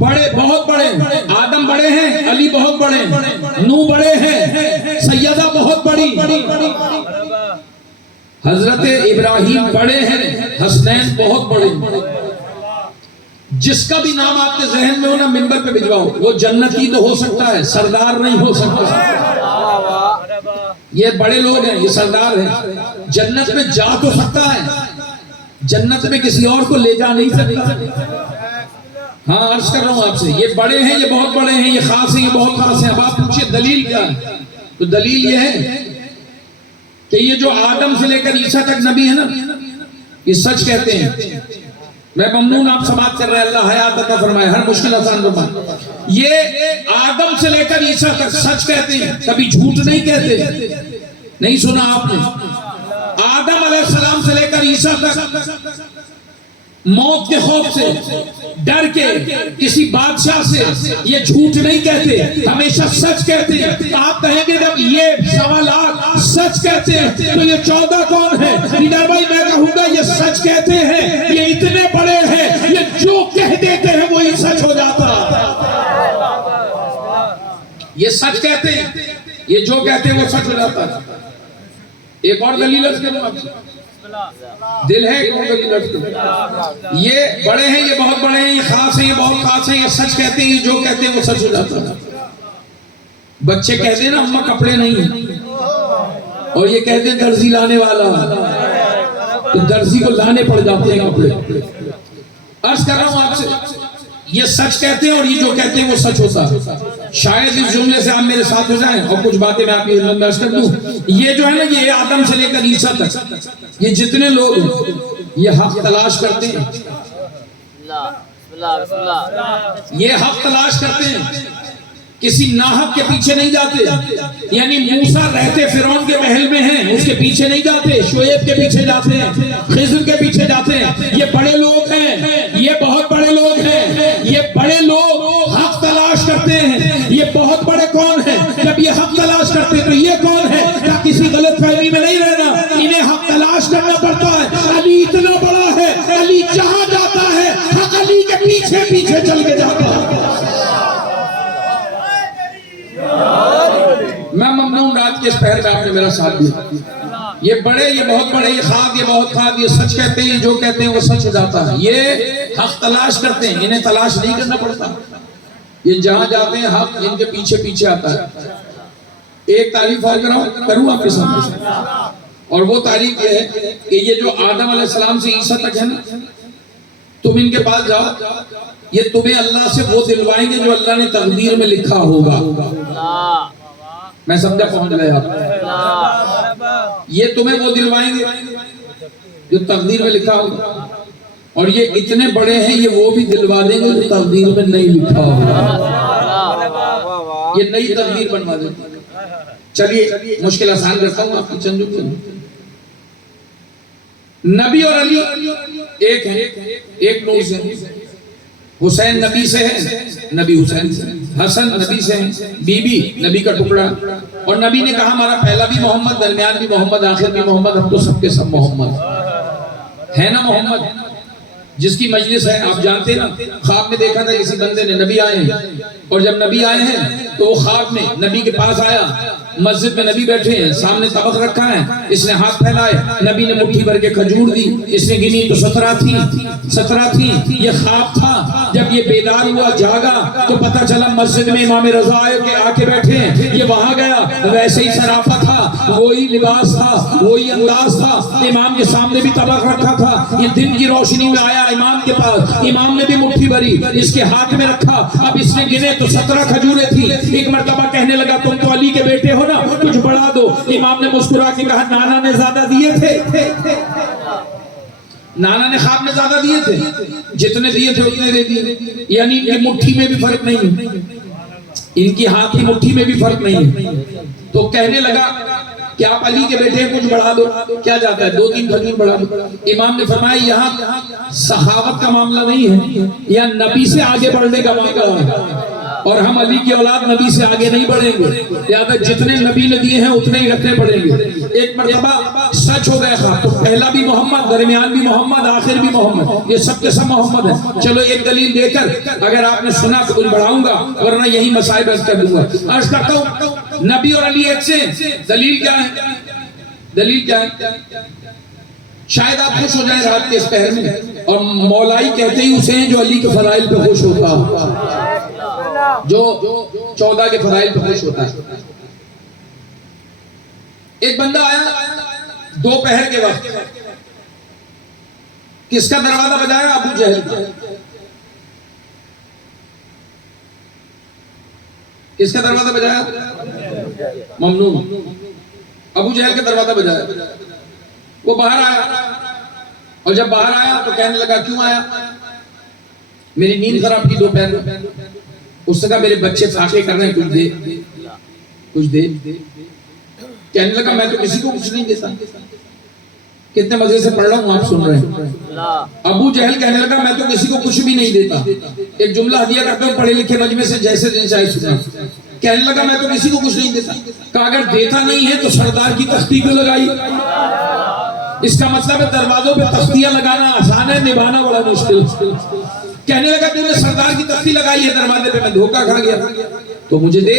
بڑے، بہت بڑے ہیں۔ آدم بڑے ہیں، علی بہت بڑے ہیں، نوح بڑے ہیں، سیدہ بہت بڑی، حضرت ابراہیم بڑے ہیں، حسنین بہت بڑے ہیں۔ جس کا بھی نام آپ کے ذہن میں ہو نا، منبر پہ بھجواؤ، وہ جنتی تو ہو سکتا ہے، سردار نہیں ہو سکتا۔ یہ بڑے لوگ ہیں، یہ سردار ہیں، جنت میں جا تو سکتا ہے، جنت میں کسی اور کو لے جا نہیں سکتا۔ ہاں عرض کر رہا ہوں آپ سے، یہ بڑے ہیں، یہ بہت بڑے ہیں، یہ خاص ہیں، یہ بہت خاص ہیں۔ اب آپ پوچھئے دلیل کیا ہے؟ تو دلیل یہ ہے کہ یہ جو آدم سے لے کر عیسیٰ تک نبی ہے نا، یہ سچ کہتے ہیں۔ میں ممنون آپ سے بات کر رہے ہیں، اللہ حیات عطا فرمائے، ہر مشکل آسان فرمائے۔ یہ آدم سے لے کر عیسیٰ تک سچ کہتے ہیں، کبھی جھوٹ نہیں کہتے. نہیں سنا آپ نے؟ آدم علیہ السلام سے لے کر عیسیٰ تک موت کے خوف سے ڈر کے کسی بادشاہ سے یہ جھوٹ نہیں کہتے، ہمیشہ سچ کہتے ہیں. آپ کہیں گے جب یہ سوالات سچ کہتے ہیں تو یہ 14 کون ہے؟ لیڈر بھائی میں کہوں گا یہ سچ کہتے ہیں، یہ اتنے بڑے ہیں، یہ جو کہہ دیتے ہیں وہی سچ ہو جاتا. یہ سچ کہتے ہیں، یہ جو کہتے ہیں وہ سچ ہو جاتا. ایک اور دلیل اس کے دل ہے، ایک اور دلیل اس کے یہ بڑے ہیں، یہ بہت بڑے ہیں، یہ خاص ہیں، یہ بہت خاص ہیں، یہ سچ کہتے ہیں، یہ جو کہتے ہیں وہ سچ ہو جاتا ہے. بچے کہتے ہیں نا اماں کپڑے نہیں ہیں، اور یہ کہتے ہیں درزی لانے والا، تو درزی کو لانے پڑ جاتے ہیں کپڑے. عرض کر رہا ہوں آپ سے، یہ سچ کہتے ہیں اور یہ جو کہتے ہیں وہ سچ ہوتا ہے. شاید اس جملے سے آپ میرے ساتھ ہو جائیں اور کچھ باتیں میں آپ کی خدمت میں عرض کر دوں. یہ جو ہے نا، یہ آدم سے لے کر عیسیٰ تک یہ جتنے لوگ ہیں یہ حق تلاش کرتے ہیں، یہ حق تلاش کرتے ہیں، کسی ناحق کے پیچھے نہیں جاتے. یعنی موسیٰ رہتے فرعون کے محل میں ہیں، اس کے پیچھے نہیں جاتے، شعیب کے پیچھے جاتے ہیں، خضر کے پیچھے جاتے ہیں. یہ بڑے لوگ ہیں، یہ بہت بڑے لوگ ہیں، یہ بڑے لوگ حق تلاش کرتے ہیں. یہ بہت بڑے کون ہیں؟ جب یہ حق تلاش کرتے ہیں تو یہ کون ہے؟ کیا کسی غلط فہمی میں نہیں رہنا، انہیں حق تلاش کرنا پڑتا ہے. علی اتنا بڑا ہے، علی جہاں جاتا ہے حق علی کے پیچھے پیچھے چل کے جاتا ہے. میں ممنون رات کے اس پہر میں آپ نے میرا ساتھ دیا. یہ بڑے، یہ بہت بڑے، یہ خاد، یہ بہت خاد، یہ سچ کہتے ہیں، جو کہتے ہیں وہ سچ ہو جاتا ہے. یہ حق تلاش کرتے ہیں، انہیں تلاش نہیں کرنا پڑتا. یہ جہاں جاتے ہیں حق ان کے پیچھے پیچھے آتا ہے. ایک تعریف اور کروں آپ کے سامنے، اور وہ تعریف یہ ہے کہ یہ جو آدم علیہ السلام سے عیسیٰ تک ہے نا، تم ان کے پاس جاؤ، یہ تمہیں اللہ سے وہ دلوائیں گے جو اللہ نے تقدیر میں لکھا ہوگا. میں سمجھا پہنچ گیا آپ؟ یہ تمہیں وہ دلوائیں گے جو تقدیر میں لکھا ہوگا، اور یہ اتنے بڑے ہیں یہ وہ بھی دلوا دیں گے جو تقدیر میں نہیں لکھا ہوگا. یہ نئی تقدیر بنوا دیں گے. چلیے مشکل آسان کرتا ہوں آپ کی چند جملے. نبی اور علی ایک ہیں، ایک نور سے. حسین نبی سے ہے، نبی حسین سے. حسن نبی سے ہے، بی بی نبی کا ٹکڑا. اور نبی نے کہا ہمارا پہلا بھی محمد، درمیان بھی محمد، آخر بھی محمد، ہم تو سب کے سب محمد ہے نا. محمد جس کی مجلس ہے آپ جانتے نا. خواب میں دیکھا تھا کسی بندے نے نبی آئے ہیں، اور جب نبی آئے ہیں تو وہ خواب میں نبی کے پاس آیا. مسجد میں نبی بیٹھے ہیں، سامنے طبق رکھا ہے، اس نے ہاتھ پھیلائے، نبی نے مٹھی بھر کے کھجور دی، اس نے گنی تو 17 تھی. یہ خواب تھا. جب یہ بیدار ہوا، جاگا تو پتہ چلا مسجد میں امام رضا آ کے بیٹھے ہیں. یہ وہاں گیا، ویسے ہی سراپا تھا، وہی لباس تھا، وہی انداز تھا. امام کے سامنے بھی طبق رکھا تھا. یہ دن کی روشنی میں آیا امام کے پاس، امام نے بھی مٹھی بھری، اس کے ہاتھ میں رکھا. اب اس نے گنے تو 17 کھجوریں تھی. ایک مرتبہ کہنے لگا تم تو علی کے بیٹے ہو نا، کچھ بڑھا دو. امام نے مسکرا کے کہا نانا نے زیادہ دیے تھے. نانا نے خواب میں زیادہ دیے تھے، جتنے دیے تھے اتنے دے دیے. یعنی ان کی مٹھی میں بھی فرق نہیں ہے، ان کی ہاتھ کی مٹھی میں بھی فرق نہیں ہے. تو کہنے لگا کہ آپ علی کے بیٹے کچھ بڑھا دو. کیا جاتا ہے، 2-3 کھجور بڑھا دو. امام نے فرمایا یہاں صحابت کا معاملہ نہیں ہے، یا نبی سے آگے بڑھنے کا معاملہ ہے، اور ہم علی کی اولاد نبی سے آگے نہیں بڑھیں گے. لہذا جتنے نبی نے دیے ہیں اتنے ہی رکھنے پڑیں گے. ایک مرتبہ سچ ہو گیا تھا، تو پہلا بھی محمد، درمیان بھی محمد، آخر بھی محمد، یہ سب کے سب محمد ہیں. چلو ایک دلیل دے کر اگر آپ نے سنا تو کچھ بڑھاؤں گا، ورنہ یہی مسائل عرض کر دوں گا. عرض کرتا ہوں نبی اور علی ایک سے. دلیل کیا ہے؟ دلیل کیا ہے؟ شاید آپ خوش ہو جائیں رات کے اس پہر میں، اور مولائی کہتے ہی اسے ہیں جو علی کے فضائل پہ خوش ہوتا، جو 14 کے فضائل پہ خوش ہوتا ہے. ایک بندہ آیا دوپہر کے وقت، کس کا دروازہ بجایا؟ ابو جہل کا. کس کا دروازہ بجایا؟ ممنون. ابو جہل کا دروازہ بجایا. وہ باہر آیا، اور جب باہر آیا تو کہنے لگا کیوں آیا؟ میری نیند خراب کی دوپہر میں. اس نے کہا میرے بچے فاقے کر رہے ہیں، کچھ دے. کہنے لگا میں تو کسی کو کچھ نہیں دیتا. کتنے مزے سے پڑھ رہا ہوں، آپ سن رہے ہیں. ابو جہل کہنے لگا میں تو کسی کو کچھ بھی نہیں دیتا. ایک جملہ ہدیہ کرتا ہوں پڑھے لکھے مجمع سے، جیسے دن چاہے سنا. کہنے لگا میں تو کسی کو کچھ نہیں دیتا. کہا اگر دیتا نہیں ہے تو سردار کی تختی کیوں لگائی؟ اس کا مطلب ہے دروازوں پہ تختیاں لگانا آسان ہے، نبھانا بڑا مشکل. کہنے لگا تم نے سردار کی تختی لگائی ہے دروازے پہ، میں دھوکہ کھا گیا تو مجھے دے.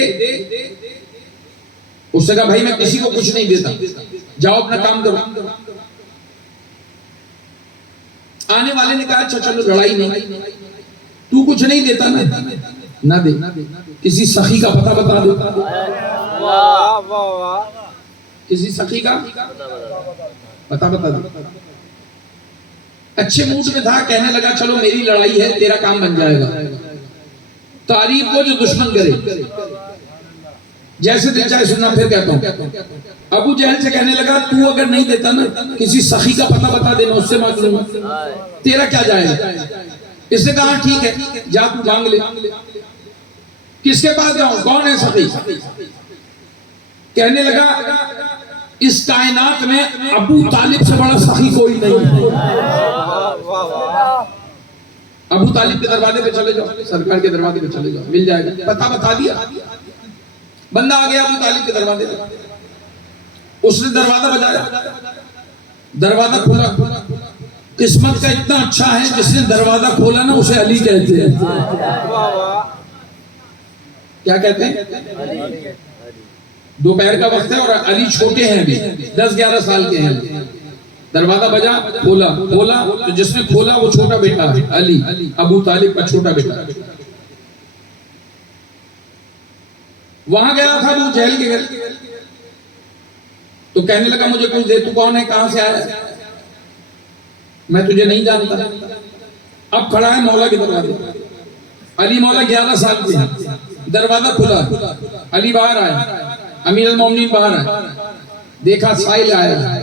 اس نے کہا بھائی میں کسی کو کچھ نہیں دیتا، جاؤ اپنا کام کرو. آنے والے نے کہا اچھا چلو لڑائی نہیں، تو کچھ نہیں دیتا نہ دے، کسی سخی کا پتہ بتا دو. کسی سخی کا پتہ بتا دو. اچھے موڈ میں تھا، کہنے لگا چلو میری لڑائی ہے، تیرا کام بن جائے گا. تعریف کو جو دشمن کرے، جیسے دل چاہے سننا. پھر کہتا ہوں ابو جہل سے کہنے لگا تو اگر نہیں دیتا نا کسی سخی کا پتہ بتا دینا، اس سے مانگ لوں گا، تیرا کیا جائے گا. اس نے کہا ٹھیک ہے جا تو مانگ لے. کس کے پاس جاؤں، کون ہے سخی؟ کہنے لگا اس کائنات میں ابو طالب سے بڑا سخی کوئی نہیں. ابو طالب کے دروازے پہ چلے جاؤ، سرکار کے دروازے پہ چلے جاؤ، مل جائے گا. پتہ بتا دیا، بندہ آ گیا ابو طالب کے دروازے پہ. اس نے دروازہ بجایا، دروازہ کھولا. قسمت کا اتنا اچھا ہے جس نے دروازہ کھولا نا اسے علی کہتے ہیں. کیا کہتے ہیں؟ دوپہر کا وقت ہے اور علی چھوٹے ہیں ابھی، 10-11 سال کے ہیں. دروازہ بجا، کھولا تو جس نے کھولا وہ چھوٹا بیٹا علی، ابو طالب کا چھوٹا بیٹا. وہاں گیا تھا ابو جہل کے گھر، تو کہنے لگا مجھے کچھ دے. تو کون ہے، کہاں سے آیا ہے؟ میں تجھے نہیں جانتا. اب کھڑا ہے مولا کے دروازے. علی مولا 11 سال کے ہیں. دروازہ کھلا، علی باہر آیا، امیر المومنین باہر آیا. دیکھا سائل آیا.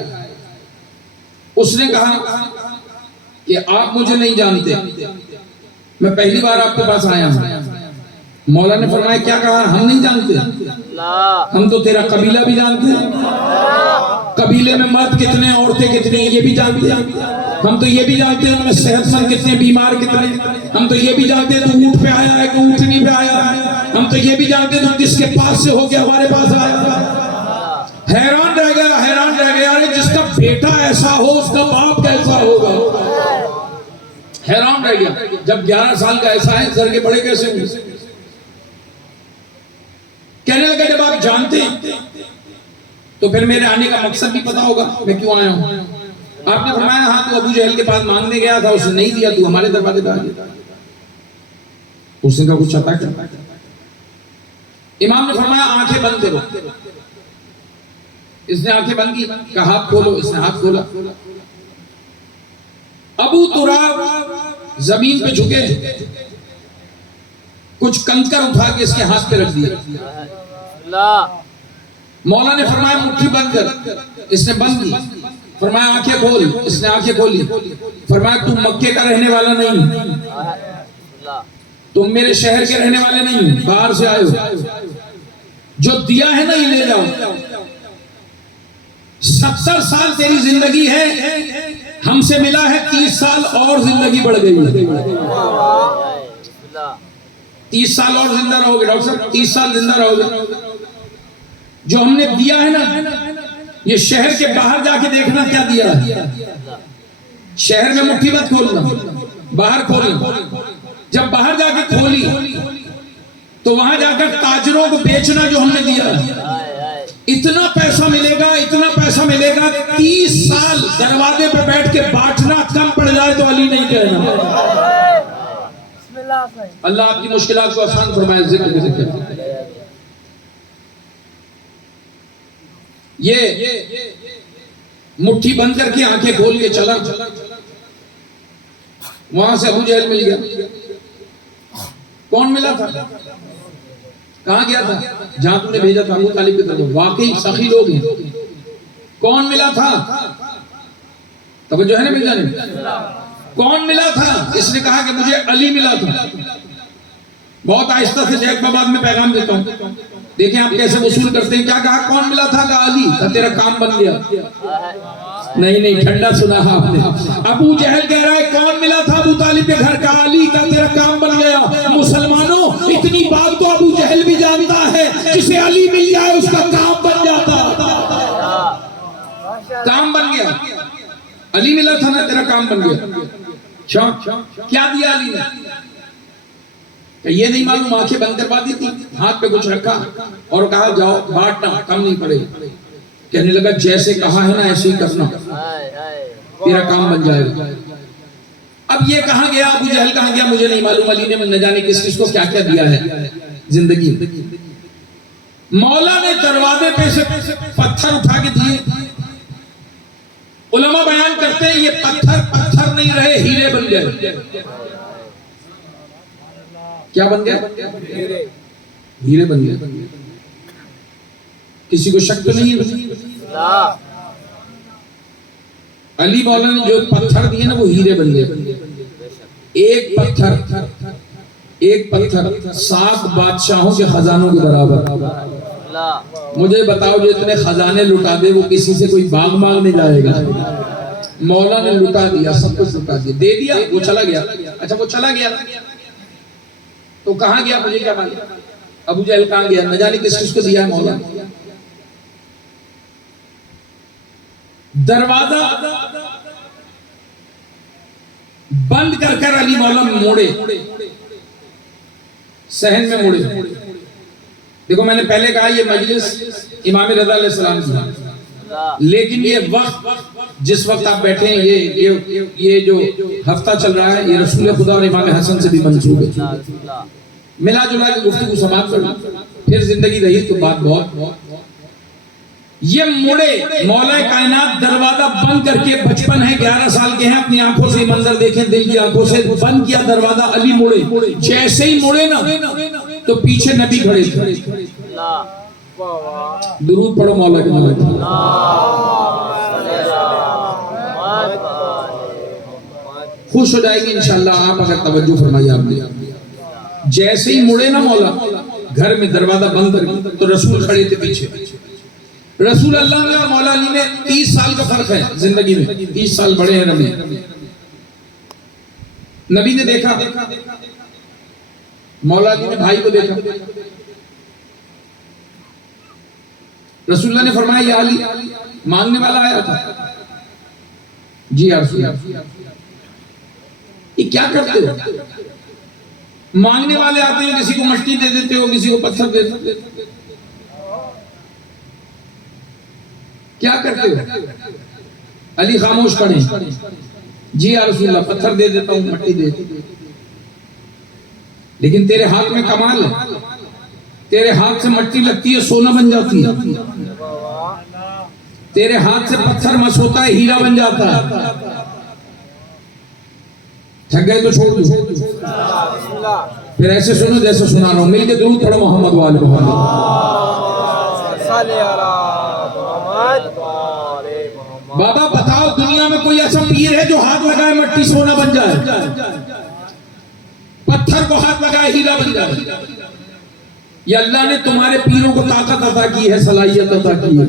اس نے کہا کہ آپ مجھے نہیں جانتے، میں پہلی بار آپ کے پاس آیا ہوں. مولا نے فرمایا کیا کہا؟ ہم نہیں جانتے، ہم تو تیرا قبیلہ بھی جانتے ہیں. قبیلے میں مرد کتنے، عورتیں کتنی یہ بھی جانتے ہیں. ہم تو یہ بھی جانتے ہیں ان میں صحت مند کتنے، بیمار کتنے. ہم تو یہ بھی جانتے ہیں تو اونٹ پہ آیا ہے کہ اونٹنی پہ آیا ہے. ہم تو یہ بھی جانتے ہیں تو کس کے پاس سے ہو کے ہمارے پاس آیا ہے. حیران رہ گیا. ارے جس کا بیٹا ایسا ہو اس کا باپ کیسا ہوگا. حیران رہ گیا. جب 11 سال کا ایسا ہے گھر کے بڑے کیسے ہوں گے. کہنے لگا جب آپ جانتے ہیں تو پھر میرے آنے کا مقصد بھی پتا ہوگا میں کیوں آیا ہوں. آپ نے فرمایا ہاں تو ابو جہل کے پاس مانگنے گیا تھا، اس نے نہیں دیا، تو ہمارے دروازے پہ آ گیا. اس نے کہا کچھ چاہتا کیا؟ امام نے فرمایا آنکھیں بند کرو. اس نے آنکھیں بند کی، کہا ہاتھ کھولو. اس نے ہاتھ کھولا. ابو تراب زمین پہ جھکے، کچھ کنکر اٹھا کے اس کے ہاتھ پہ رکھ دیا. مولا نے فرمایا مٹھی بند کر. اس نے بند کی. فرمایا آنکھیں کھول. اس نے آنکھیں کھولی. فرمایا تم مکے کا رہنے والا نہیں، تم میرے شہر کے رہنے والے نہیں، باہر سے آئے ہو. جو دیا ہے نا یہ لے جاؤ. 70 سال تیری زندگی ہے، ہم سے ملا ہے 30 سال اور زندگی بڑھ گئی. 30 سال اور زندہ رہو گے ڈاکٹر صاحب، 30 سال زندہ رہو گے. جو ہم نے دیا ہے نا یہ شہر کے باہر جا کے دیکھنا کیا دیا ہے. شہر میں مٹھی مت کھولنا، باہر کھولنا. جب باہر جا کے کھولی تو وہاں جا کر تاجروں کو بیچنا جو ہم نے دیا اتنا پیسہ ملے گا، اتنا پیسہ ملے گا. 30 سال دروازے پہ بیٹھ کے بانٹنا کم پڑ جائے تو علی نہیں کہنا. اللہ آپ کی مشکلات کو آسان فرمائے. ذکر یہ مٹھی بند کر کے آنکھیں کھول کے چلا. وہاں سے ابو جہل مل گیا. کون ملا تھا؟ کہاں گیا تھا؟ جہاں تم نے بھیجا تھا، ابو طالب کی طرف. واقعی سخی لوگ ہیں. کون ملا تھا؟ توجہ ہے نا مل. کون ملا تھا؟ اس نے کہا کہ مجھے علی ملا تھا. بہت آہستہ سے جیک میں بعد میں پیغام دیتا ہوں. دیکھیں آپ کیسے وصول کرتے ہیں. کیا کہا؟ کون ملا تھا؟ کہا علی. کہا تیرا کام بن گیا. نہیں ٹھنڈا سنا آپ نے. ابو جہل کہہ رہا ہے کون ملا تھا ابو طالب کے گھر؟ کا علی. کا تیرا کام بن گیا. مسلمانوں اتنی بات تو ابو جہل بھی جانتا ہے جسے علی مل جائے اس کا کام بن جاتا. کام بن گیا. علی ملا تھا نا، تیرا کام بن گیا. کیا دیا علی نے؟ کہ یہ نہیں معلوم، آنکھیں بند کروا دی تھی، ہاتھ پہ کچھ رکھا اور کہا جاؤ بانٹنا، کم نہیں پڑے. کہنے لگا جیسے کہا ہے نا ایسے ہی کرنا، تیرا کام بن جائے گا. اب یہ کہاں گیا ابو جہل؟ کہاں گیا مجھے نہیں معلوم. علی نے نہ جانے کس کس کو کیا کیا دیا ہے زندگی میں. مولا نے دروازے پہ سے پتھر اٹھا کے دیے. علماء بیان کرتے ہیں یہ پتھر نہیں رہے، ہیرے بن گئے. کیا بن گئے؟ ہیرے بن گئے. کسی کو شک تو نہیں ہے؟ علی مولا نے جو پتھر دیے نا وہ ہیرے بن گئے. ایک پتھر 7 بادشاہوں کے خزانوں کے برابر. مجھے بتاؤ جو اتنے خزانے لٹا دے وہ کسی سے کوئی باغ مانگنے جائے گا؟ مولا نے لٹا دیا، سب کچھ لٹا دیا، دے دیا، وہ چلا گیا. اچھا وہ چلا گیا تو کہاں گیا مجھے کیا معلوم؟ ابو جہل کہاں گیا؟ نہ جانے کس کس کو دیا ہے مولا. دروازہ بند کر علی مولا موڑے، صحن میں موڑے. دیکھو میں نے پہلے کہا یہ مجلس امام رضا علیہ السلام کی، لیکن یہ وقت جس وقت آپ بیٹھے ہیں یہ جو ہفتہ چل رہا ہے یہ رسول خدا اور امام حسن سے بھی منسوب ہے. ملا جلا کے گفتگو سماعت کر پھر زندگی رہی تو بات بہت. یہ مڑے مولا کائنات دروازہ بند کر کے، بچپن ہے 11 سال کے ہیں، اپنی آنکھوں سے منظر دیکھیں، دل کی آنکھوں سے بند کیا دروازہ. علی مڑے، جیسے ہی مڑے نا تو پیچھے نبی کھڑے تھے. درود پڑھو مولا کے نام پر. خوش ہو جائے گی انشاءاللہ آپ اگر توجہ فرمائی. آپ نے جیسے ہی مڑے نا مولا گھر میں دروازہ بند کر تو رسول کھڑے تھے پیچھے. رسول اللہ نے اور مولا علی نے 30 سال کا فرق ہے زندگی میں، 30 سال بڑے ہیں نبی. نبی نے دیکھا، مولا علی نے بھائی کو دیکھا. رسول اللہ نے فرمایا یا علی مانگنے والا آیا تھا. جی یا رسول اللہ. یہ کیا کرتے ہو؟ مانگنے والے آتے ہیں، کسی کو مٹی دے دیتے ہو، کسی کو پتھر دے دیتے ہو، کیا کرتے ہو؟ علی خاموش پڑے. جی یا رسول اللہ پتھر دے دیتا ہوں، مٹی دے دیتا ہوں. لیکن تیرے ہاتھ میں کمال ہے، تیرے ہاتھ سے مٹی لگتی ہے سونا بن جاتی ہے، تیرے ہاتھ سے پتھر مس ہوتا ہے ہیرا بن جاتا ہے. تھک گئے تو چھوڑ دو. پھر ایسے سنو جیسے سنا رہا ہوں، مل کے درود پڑھو محمد وآل محمد. بابا بتاؤ دنیا میں کوئی ایسا پیر ہے جو ہاتھ لگائے مٹی سونا بن جائے، پتھر کو ہاتھ لگائے ہیرا بن جائے؟ یہ اللہ نے تمہارے پیروں کو طاقت عطا کی ہے، صلاحیت عطا کی ہے.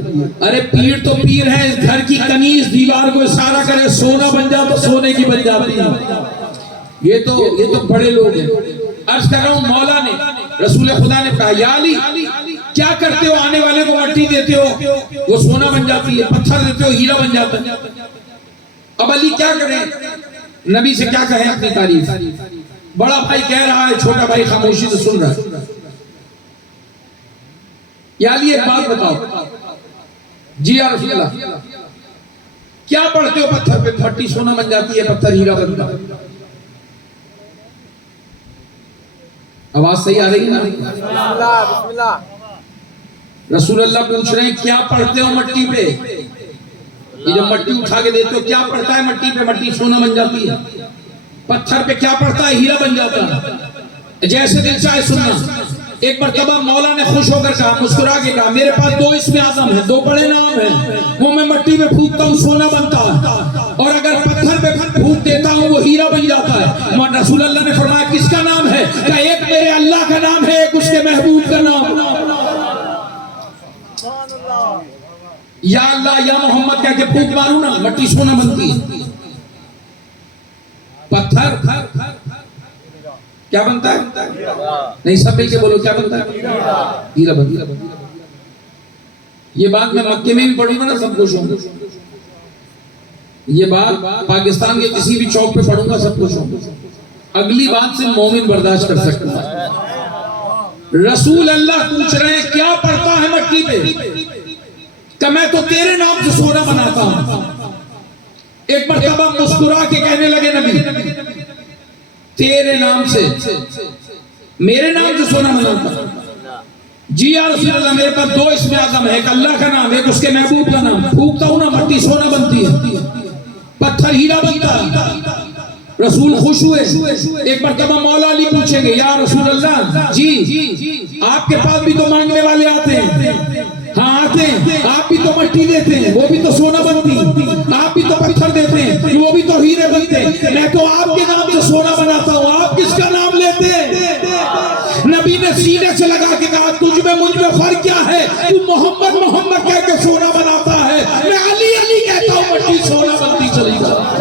ارے پیر تو پیر ہے، گھر کی کنیز دیوار کو اشارہ کرے سونا بن جا تو سونے کی بن جاتی ہے. یہ تو بڑے لوگ ہیں. عرض کر رہا ہوں مولا نے، رسول خدا نے کہا یا علی کیا کرتے ہو؟ آنے والے کو مٹی دیتے ہو وہ سونا بن جاتی ہے، پتھر دیتے ہو ہیرا بن جاتا ہے. اب علی کیا کریں؟ نبی سے کیا کہیں اپنی تعریف؟ بڑا بھائی کہہ رہا ہے، چھوٹا بھائی خاموشی سے سن رہا ہے. یا علی ایک بات بتاؤ. جی یا رسول اللہ. کیا پڑھتے ہو؟ پتھر پہ مٹی سونا بن جاتی ہے، پتھر ہیرا بنتا ہے. آواز صحیح آ رہی ہے نا؟ رسول اللہ پوچھ رہے ہیں کیا پڑھتے ہو مٹی پہ؟ یہ جو مٹی اٹھا کے دیتے ہو کیا پڑھتا ہے مٹی پہ؟ مٹی سونا بن جاتی ہے. پتھر پہ کیا پڑھتا ہے؟ ہیرا بن جاتا ہے. جیسے دل چاہے سننا. ایک مرتبہ مولا نے خوش ہو کر کہا، مسکرا کے کہا میرے پاس 2 اسم اعظم ہیں، 2 بڑے نام ہیں، وہ میں مٹی میں پھونکتا ہوں سونا بنتا ہے، اور اگر پتھر پہ پھونک دیتا ہوں وہ ہیرا بن جاتا ہے. رسول اللہ نے فرمایا کس کا نام ہے؟ کہ ایک میرے اللہ کا نام ہے، ایک اس کے محبوب کا نام. یا اللہ یا محمد کہہ کے پھونک ماروں نا، مٹی سونا بنتی ہے. پتھر کیا بنتا ہے؟ نہیں سب مل کے بولو کیا بنتا ہے؟ ہیرا بنتا ہے. یہ بات میں مکے میں بھی پڑھوں گا نا سب کچھ ہوں. یہ بات پاکستان کے کسی بھی چوک پہ پڑھوں گا سب کچھ ہوں. اگلی بات سے مومن برداشت کر سکتا ہے. رسول اللہ پوچھ رہے ہیں کیا پڑتا ہے مٹی پہ؟ کہ میں تو تیرے نام سے سونا بناتا ہوں. ایک مرتبہ مسکرا کے کہنے لگے نبی تیرے نام سے میرے نام سے سونا بناتا ہوں. جی یا رسول اللہ میرے پاس دو اسم اعظم ہے، ایک اللہ کا نام ایک اس کے محبوب کا نام. پھونکتا ہوں نا مٹی سونا بنتی ہے، پتھر ہیرا بنتا ہے. رسول خوش ہوئے. ایک مرتبہ مولا علی پوچھیں گے یا رسول اللہ جی آپ کے پاس بھی تو مانگنے والے آتے ہیں. ہاں آتے ہیں. آپ بھی تو مٹی دیتے ہیں، وہ بھی تو سونا بنتی. آپ بھی تو پتھر دیتے ہیں، وہ بھی تو ہیرے بنتے. میں تو آپ کے نام سے سونا بناتا ہوں، آپ کس کا نام لیتے ہیں؟ نبی نے سینے سے لگا کے کہا تجھ میں مجھ میں فرق کیا ہے؟ تو محمد محمد کہہ کے سونا بناتا ہے، میں علی علی کہتا ہوں مٹی سونا بنتی چلی جاتی.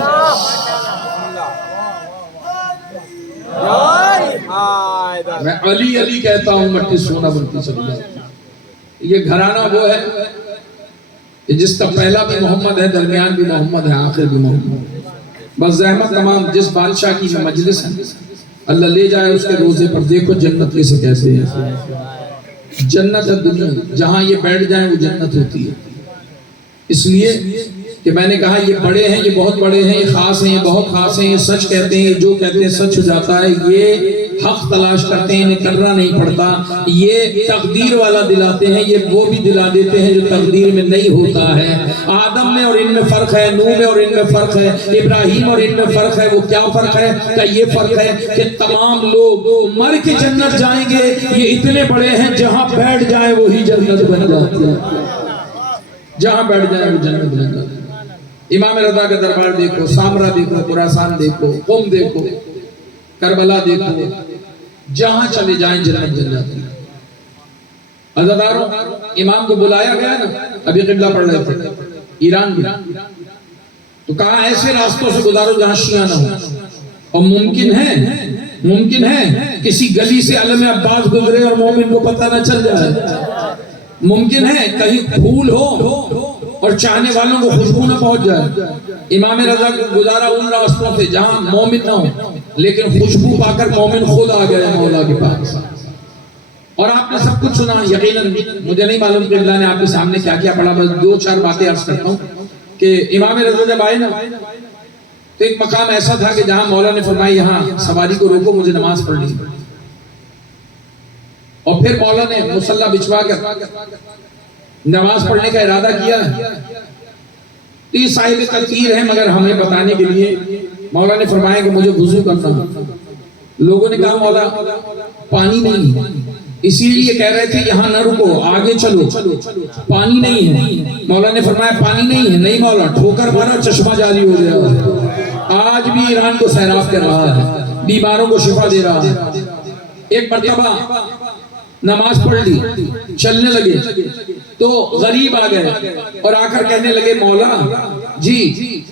میں علی علی کہتا ہوں مٹی سونا بنتی چلی جاتی. یہ گھرانہ وہ ہے کہ جس کا پہلا بھی محمد ہے، درمیان بھی محمد ہے، آخر بھی محمد. بس زحمت تمام جس بادشاہ کی مجلس ہے اللہ لے جائے اس کے روزے پر. دیکھو جنت کیسے ہے. جنت ہے دنیا، جہاں یہ بیٹھ جائیں وہ جنت ہوتی ہے. اس لیے کہ میں نے کہا یہ بڑے ہیں، یہ بہت بڑے ہیں، یہ خاص ہیں، یہ بہت خاص ہیں، یہ سچ کہتے ہیں، جو کہتے ہیں سچ ہو جاتا ہے. یہ حق تلاش کرتے ہیں، انہیں کرنا نہیں پڑتا. یہ تقدیر والا دلاتے ہیں، یہ وہ بھی دلا دیتے ہیں جو تقدیر میں نہیں ہوتا ہے. آدم میں اور ان میں فرق ہے، نوح میں اور ان میں فرق ہے، ابراہیم اور ان میں فرق ہے. وہ کیا فرق ہے؟ کہ یہ فرق ہے کہ تمام لوگ مر کے جنت جائیں گے. یہ اتنے بڑے ہیں جہاں بیٹھ جائیں وہی جنت بن جاتی ہے. جہاں بیٹھ جائیں وہ جنت بن جاتی ہے. امام رضا کا دربار دیکھو، سامرا دیکھو، خراسان دیکھو، قم دیکھو، کربلا دیکھو، جہاں چلے جائیں جنت بن جاتی ہے. عزیزانو امام کو بلایا گیا نا، ابھی قبلہ پڑھ رہے تھے ایران میں، تو کہا ایسے راستوں سے گزارو جہاں شیعہ نہ ہو. اور ممکن ہے کسی گلی سے علم عباس گزرے اور مومن کو پتہ نہ چل جائے. ممکن ہے کہیں پھول ہو اور چاہنے والوں کو خوشبو نہ پہنچ جائے. امام رضا کو گزارا ان راستوں سے جہاں مومن نہ ہو، لیکن خوشبو پا کر مومن خود آ گیا مولا کے پاس. اور آپ نے سب کچھ سنا. یقیناً مجھے نہیں معلوم کہ اللہ نے آپ کے سامنے کیا کیا پڑھا. بس دو چار باتیں عرض کرتا ہوں کہ امام رضا جب آئے نا تو ایک مقام ایسا تھا کہ جہاں مولا نے فرمایا یہاں سواری کو روکو، مجھے نماز پڑھنی. اور پھر مولا نے مصلی بچھوا کر نماز پڑھنے کا ارادہ کیا. تو یہ صاحب تقدیر ہے، مگر ہمیں بتانے کے لیے مولا نے فرمایا کہ مجھے وضو کرنا. لوگوں نے کہا مولا پانی نہیں، اسی لیے یہ کہہ رہے تھے یہاں نہ رکو، آگے چلو، پانی نہیں ہے. مولا نے فرمایا پانی نہیں ہے. نہیں مولا، ٹھوکر مارا چشمہ جاری ہو گیا. آج بھی ایران کو سیراب کر رہا ہے، بیماروں کو شفا دے رہا ہے. ایک مرتبہ نماز پڑھ لی، چلنے لگے تو غریب آ گئے اور آ کر کہنے لگے مولا جی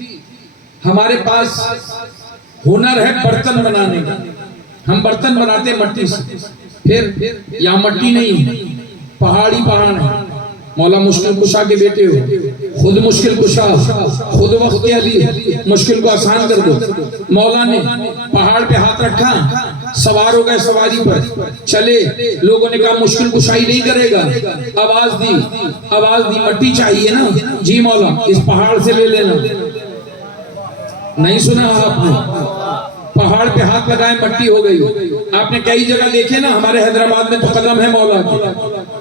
ہمارے پاس ہنر ہے برتن بنانے کا، ہم برتن بناتے مٹی سے. پھر یہاں مٹی نہیں، پہاڑی پہاڑ ہے. مولا مشکل کشا کے بیٹے ہو، خود مشکل کشا، خود وقت علی، مشکل کو آسان کر دو. مولا نے پہاڑ پہ ہاتھ رکھا، سوار ہو گئے سواری پر، چلے. لوگوں نے کہا مشکل کشائی نہیں کرے گا. آواز دی مٹی چاہیے نا. جی مولا اس پہاڑ سے لے لینا. نہیں سنا آپ نے؟ پہاڑ پہ ہاتھ لگائے مٹی ہو گئی. آپ نے کئی جگہ دیکھے نا، ہمارے حیدرآباد میں تو قدم ہے مولا کی،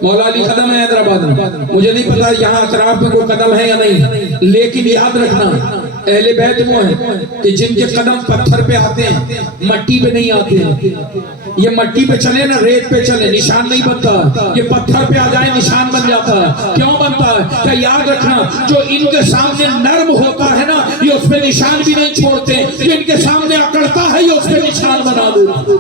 مولا علی قدم ہے حیدرآباد میں. مجھے نہیں پتا یہاں اطراف میں کوئی قدم ہے یا نہیں، لیکن یاد رکھنا اہل بیت وہ ہیں کہ جن کے قدم پتھر پہ آتے ہیں، مٹی پہ نہیں آتے ہیں. یہ مٹی پہ چلے نا، ریت پہ چلے، نشان نہیں بنتا. یہ پتھر پہ آ جائے نشان بن جاتا ہے. کیوں بنتا ہے؟ کہ یاد رکھنا، جو ان کے سامنے نرم ہوتا ہے نا، یہ اس پہ نشان بھی نہیں چھوڑتے. جو ان کے سامنے اکڑتا ہے، یہ اس پہ نشان بنا دیتے.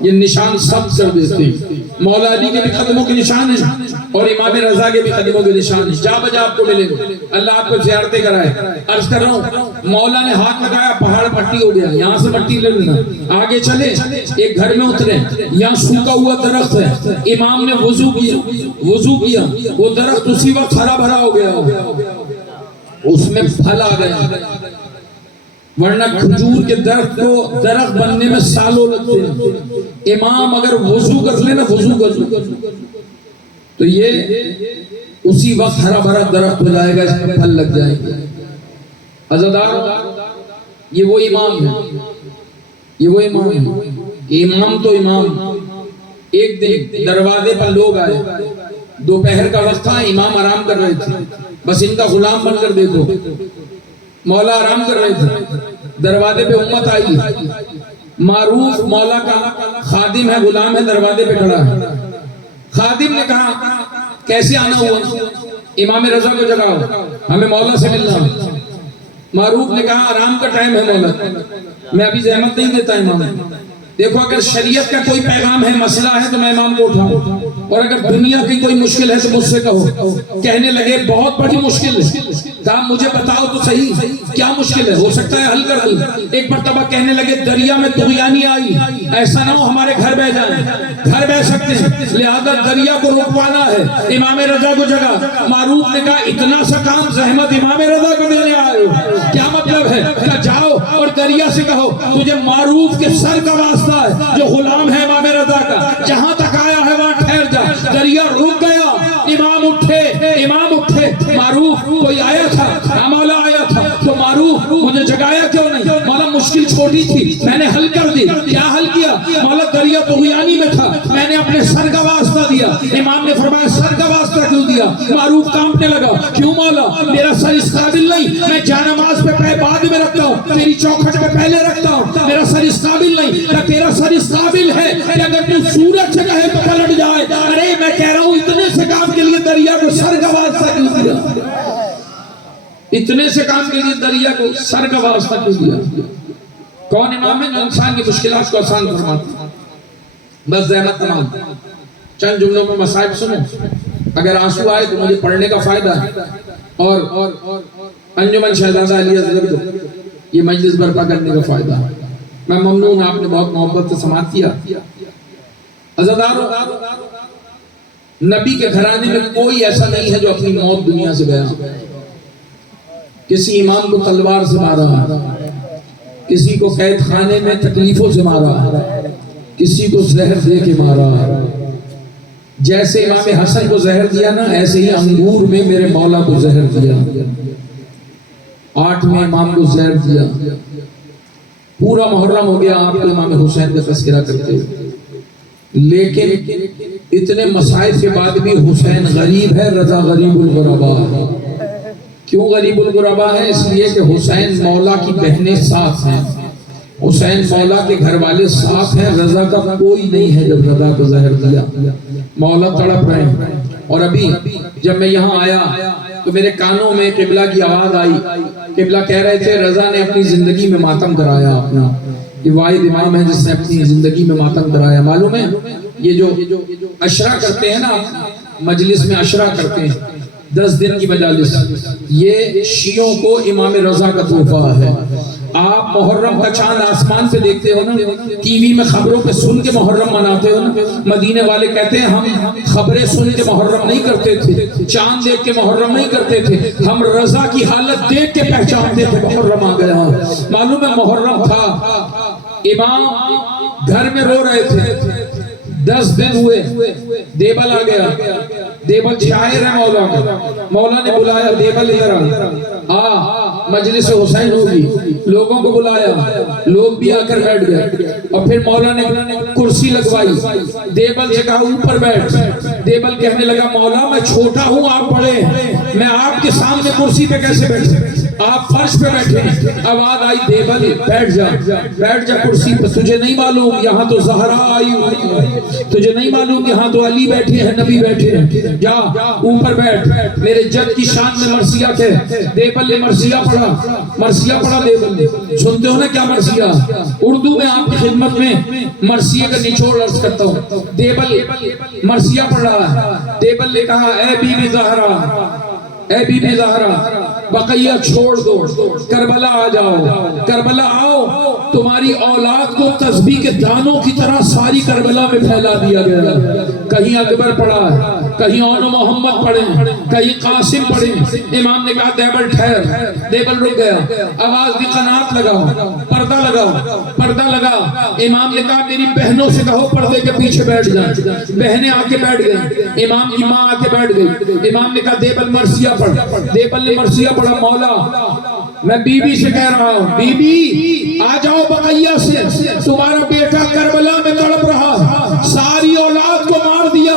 یہ نشان سب کر دیتے ہیں. مولا علی کے بھی قدموں کے نشان ہیں اور امام رضا کے بھی قدموں کے نشان ہیں. جا بجا آپ کو ملے گا. اللہ آپ کو زیارتیں کرائے. عرض کر رہا ہوں، مولا نے ہاتھ لگایا، پہاڑ مٹی ہو گیا. یہاں سے مٹی لے لینا، آگے چلے، ایک گھر میں اترے، یہاں سوکھا ہوا درخت ہے. امام نے وضو کیا، وہ درخت اسی وقت ہرا بھرا ہو گیا، اس میں پھل آ گیا. ورنہ کھجور کے درخت کو درخت بننے میں سالوں لگتے ہیں. امام اگر وضو کر لے نا، وضو کر تو یہ اسی وقت ہرا بھرا درخت ہو جائے گا، اس میں پھل لگ جائیں گے. عزادار، یہ وہ امام ہے، یہ وہ امام ہے. امام تو امام. ایک دن دروازے پر لوگ آئے، دوپہر کا وقت تھا، امام آرام کر رہے تھے. بس ان کا غلام بن کر دیکھو، مولا آرام کر رہے تھے. دروازے پہ امت آئی. معروف مولا کا خادم ہے، غلام ہے، دروازے پہ کھڑا ہے. خادم نے کہا کیسے آنا ہوا؟ امام رضا کو جگاؤ، ہمیں مولا سے ملنا. معروف نے کہا آرام کا ٹائم ہے مولا، میں ابھی زحمت نہیں دیتا امام. دیکھو اگر شریعت کا کوئی پیغام ہے، مسئلہ ہے تو میں امام کو اٹھاؤں، اور اگر دنیا کی کوئی مشکل ہے تو مجھ سے کہو. کہنے لگے بہت بڑی مشکل ہے. کہا مجھے بتاؤ تو صحیح کیا مشکل ہے، ہو سکتا ہے حل کر دوں. ایک مرتبہ کہنے لگے دریا میں طغیانی آئی، ایسا نہ ہو ہمارے گھر بہ جائیں. گھر بہ سکتے ہیں، لہذا دریا کو رکوانا ہے. امام رضا کو جگہ. معروف نے کہا اتنا سا کام زحمت امام رضا کو دینے آئے ہو، کیا مطلب ہے؟ کہ جاؤ اور دریا سے کہو تجھے معروف کے سر کا واسطہ ہے، جو غلام ہے امام رضا کا، جہاں تک آیا ہے وہاں ٹھہر جا. دریا رک گیا. امام اٹھے. معروف کوئی آیا تھا، مولا آیا تھا تو معروف مجھے جگایا کیوں نہیں؟ مولا مشکل چھوٹی تھی، میں نے حل کر دی. کیا حل کیا؟ مولا دریا طغیانی میں تھا، میں نے اپنے سر کا واسطہ دیا. امام نے فرمایا سر کا واسطہ کیوں دیا؟ معروف کانپنے لگا. کیوں مولا؟ میرا سر اس قابل نہیں، میں جانماز پہ بعد میں رکھتا ہوں، تیری چوکھٹ پہ پہلے رکھتا ہوں. میرا سر اس قابل نہیں. کیا تیرا سر اس قابل ہے کہ اگر تو سورج سے کہے تو پلٹ جائے؟ ارے میں کہہ رہا ہوں اتنے سے کام کے لیے دریا کو سر کا واسطہ کیوں دیا؟ اتنے سے کام کے لیے دریا کو سر کا واسطہ کیوں دیا؟ کون امام ہے جو انسان کی مشکلات کو آسان فرماتا؟ بس زحمت تمام. چند جملوں میں مصائب سنو، اگر آنسو آئے تو مجھے پڑھنے کا فائدہ ہے. اور انجمن شہزادہ علی اصغر کو یہ مجلس برپا کرنے کا فائدہ ہے. میں ممنون، آپ نے بہت محبت سے سماعت کیا. عزادارو، نبی کے گھرانے میں کوئی ایسا نہیں ہے جو اپنی موت دنیا سے گیا. کسی امام کو تلوار سے مارا، کسی کو قید خانے میں تکلیفوں سے مارا، کسی کو زہر دے کے مارا. جیسے امام حسن کو زہر دیا نا، ایسے ہی انگور میں میرے مولا کو زہر دیا. 8ویں امام کو زہر دیا. پورا محرم ہو گیا آپ کو امام حسین کا تذکرہ کرتے ہوئے، لیکن اتنے مسائل کے بعد بھی حسین غریب ہے، رضا غریب الغربا ہے. کیوں غریب الغربا ہے؟ اس لیے کہ حسین مولا کی بہنیں ساتھ ہیں، حسین مولا کے گھر والے ساتھ ہیں، رضا کا کوئی نہیں ہے. جب رضا کو زہر دیا مولا تڑپ رہے ہیں. اور ابھی جب میں یہاں آیا تو میرے کانوں میں قبلہ کی آواز آئی. قبلہ کہہ رہے تھے رضا نے اپنی زندگی میں ماتم کرایا. اپنا یہ واحد امام ہے جس نے اپنی زندگی میں ماتم کرایا. معلوم ہے یہ جو عشرہ کرتے ہیں نا، مجلس میں عشرہ کرتے ہیں 10 دن کی مجالس، یہ شیعوں کو امام رضا کا تحفہ ہے. آپ محرم کا چاند آسمان پہ دیکھتے ہو نا، ٹی وی میں خبروں پہ سن کے محرم مناتے ہو نا. مدینے والے کہتے ہیں ہم خبریں سن کے محرم نہیں کرتے تھے، چاند دیکھ کے محرم نہیں کرتے تھے، ہم رضا کی حالت دیکھ کے پہچانتے تھے محرم آ گیا. معلوم ہے محرم تھا، امام گھر میں رو رہے تھے. 10 دن ہوئے، دیبل آ گیا. دیبل شاعر ہے مولا کا. مولا نے بلایا دیبل ادھر آ، مجلس حسین ہوگی. لوگوں کو بلایا، لوگ بھی آ کر بیٹھ گئے. اور پھر مولا نے کرسی لگوائی. دیبل سے کہا اوپر بیٹھ. دیبل کہنے لگا مولا میں چھوٹا ہوں، آپ بڑے ہیں، میں آپ کے سامنے کرسی پہ کیسے بیٹھ سکتا؟ آپ فرش پہ بیٹھے، آواز آئی دیبل بیٹھ جا کرسی پہ، تجھے نہیں معلوم یہاں تو زہرا آئی ہوئی، تجھے نہیں معلوم یہاں تو علی بیٹھے ہیں، نبی بیٹھے ہیں، جا اوپر بیٹھ، میرے جد کی شان میں مرثیہ کہہ۔ دیبل نے مرثیہ پڑھا دیبل نے، سنتے ہو نا کیا مرثیہ؟ اردو میں آپ کی خدمت میں مرثیہ کا نچوڑ عرض کرتا ہوں۔ دیبل مرثیہ پڑھ رہا ہے، دیبل نے کہا اے بی بی زہرا، اے بی بی زہرا بقیہ چھوڑ دو، کربلا آ جاؤ، کربلا آؤ، تمہاری اولاد کو تسبیح کے دانوں کی طرح ساری کربلا میں پھیلا دیا گیا۔ کہیں اکبر پڑھا ہے، کہیں اون محمد پڑھیں، کہیں قاسم پڑھیں۔ امام نے کہا دیبل ٹھہر، دیبل رک گیا، آواز دی قناعت لگاؤ، پردہ لگا۔ امام نے کہا میری بہنوں سے کہو پردے کے پیچھے بیٹھ جائیں، بہنیں آ کے بیٹھ گئیں، امام کی ماں آ کے بیٹھ گئی۔ امام نے کہا دیبل مرثیہ پڑھ، دیبل نے مرثیہ پڑھا۔ مولا میں بی بی سے کہہ رہا ہوں، بی بی آ جاؤ بقیہ سے، تمہارا بیٹا کربلا میں تڑپ رہا، ساری اولاد کو مار دیا،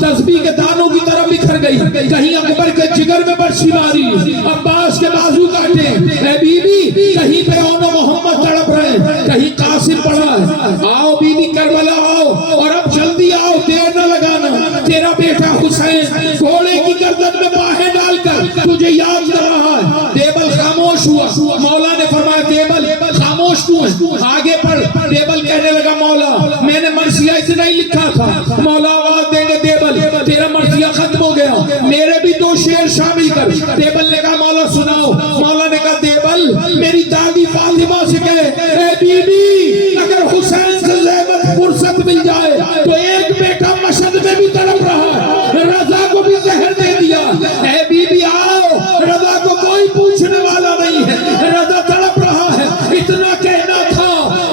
تسبیح کے دانوں کی طرف بکھر گئی، کہیں اکبر کے جگر میں برچھی ماری، عباس کے بازو کاٹے، اے بی بی کہیں پہ اون محمد تڑپ رہے، کہیں قاسم پڑا ہے، آؤ بی بی کربلا آؤ، اور اب جلدی آؤ، دیر نہ لگانا، تیرا بیٹا حسین گھوڑے کی گردن میں باہیں ڈال کر تجھے یاد کر رہا ہے۔ دیبل خاموش ہوا، مولا نے فرمایا دیبل خاموش کیوں ہے؟ آگے پڑھ۔ دیبل کہنے لگا مولا میں نے مرثیہ اتنا ہی لکھا تھا۔ مولا آواز دیں گے دیبل تیرا مرثیہ ختم ہو گیا، میرے بھی 2 شعر شامل کر۔ دیبل نے کہا مولا سناؤ۔ مولا نے کہا دیبل میری دادی فاطمہ سے کہے اے بی بی اگر حسین سے زحمت فرصت مل جائے تو ایک بیٹا مشہد میں بھی تڑپ رہا ہے، رضا کو بھی زہر دے دیا، اے بی بی آؤ، رضا کو کوئی پوچھنے والا نہیں ہے، رضا تڑپ رہا ہے۔ اتنا کہنا تھا،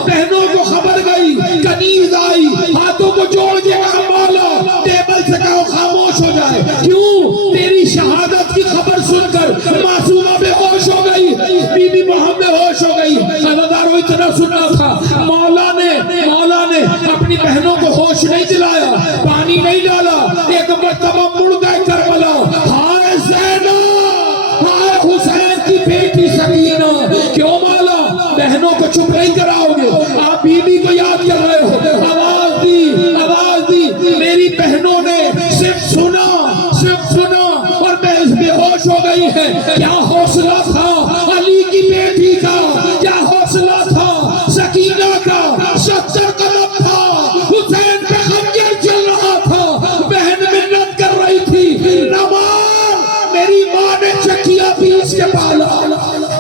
بہنوں کو خبر گئی، کنیز آئی، ہاتھوں کو جوڑ کے کہا مولا دیبل سے کہو خاموش ہو جائے۔ کیوں؟ تیری شہادت کی خبر سن کر معصومہ بے ہوش ہو گئی، بی بی محمد بے ہوش ہو گئی۔ عزادارو اتنا سننا تھا، مولا نے اپنی بہنوں کو ہوش نہیں دلایا، پانی نہیں ڈالا، ایک مرتبہ مڑ گئے کربلا، ہائے زینب، ہائے حسین کی بیٹی سکینہ، کیوں مولا بہنوں کو چپ نہیں کراؤ گے؟ آپ بی بی کو یاد کر رہے ہو، آواز دی، میری بہنوں نے صرف سنا اور بے ہوش ہو گئی ہے۔ کیا حوصلہ تھا علی کی بیٹی کا، کیا حوصلہ تھا سکینہ کا، 70 قدم تھا، حسین پہ خنجر چل رہا تھا، بہن منت کر رہی تھی، نمار میری ماں نے چکیاں پیس کے پالا،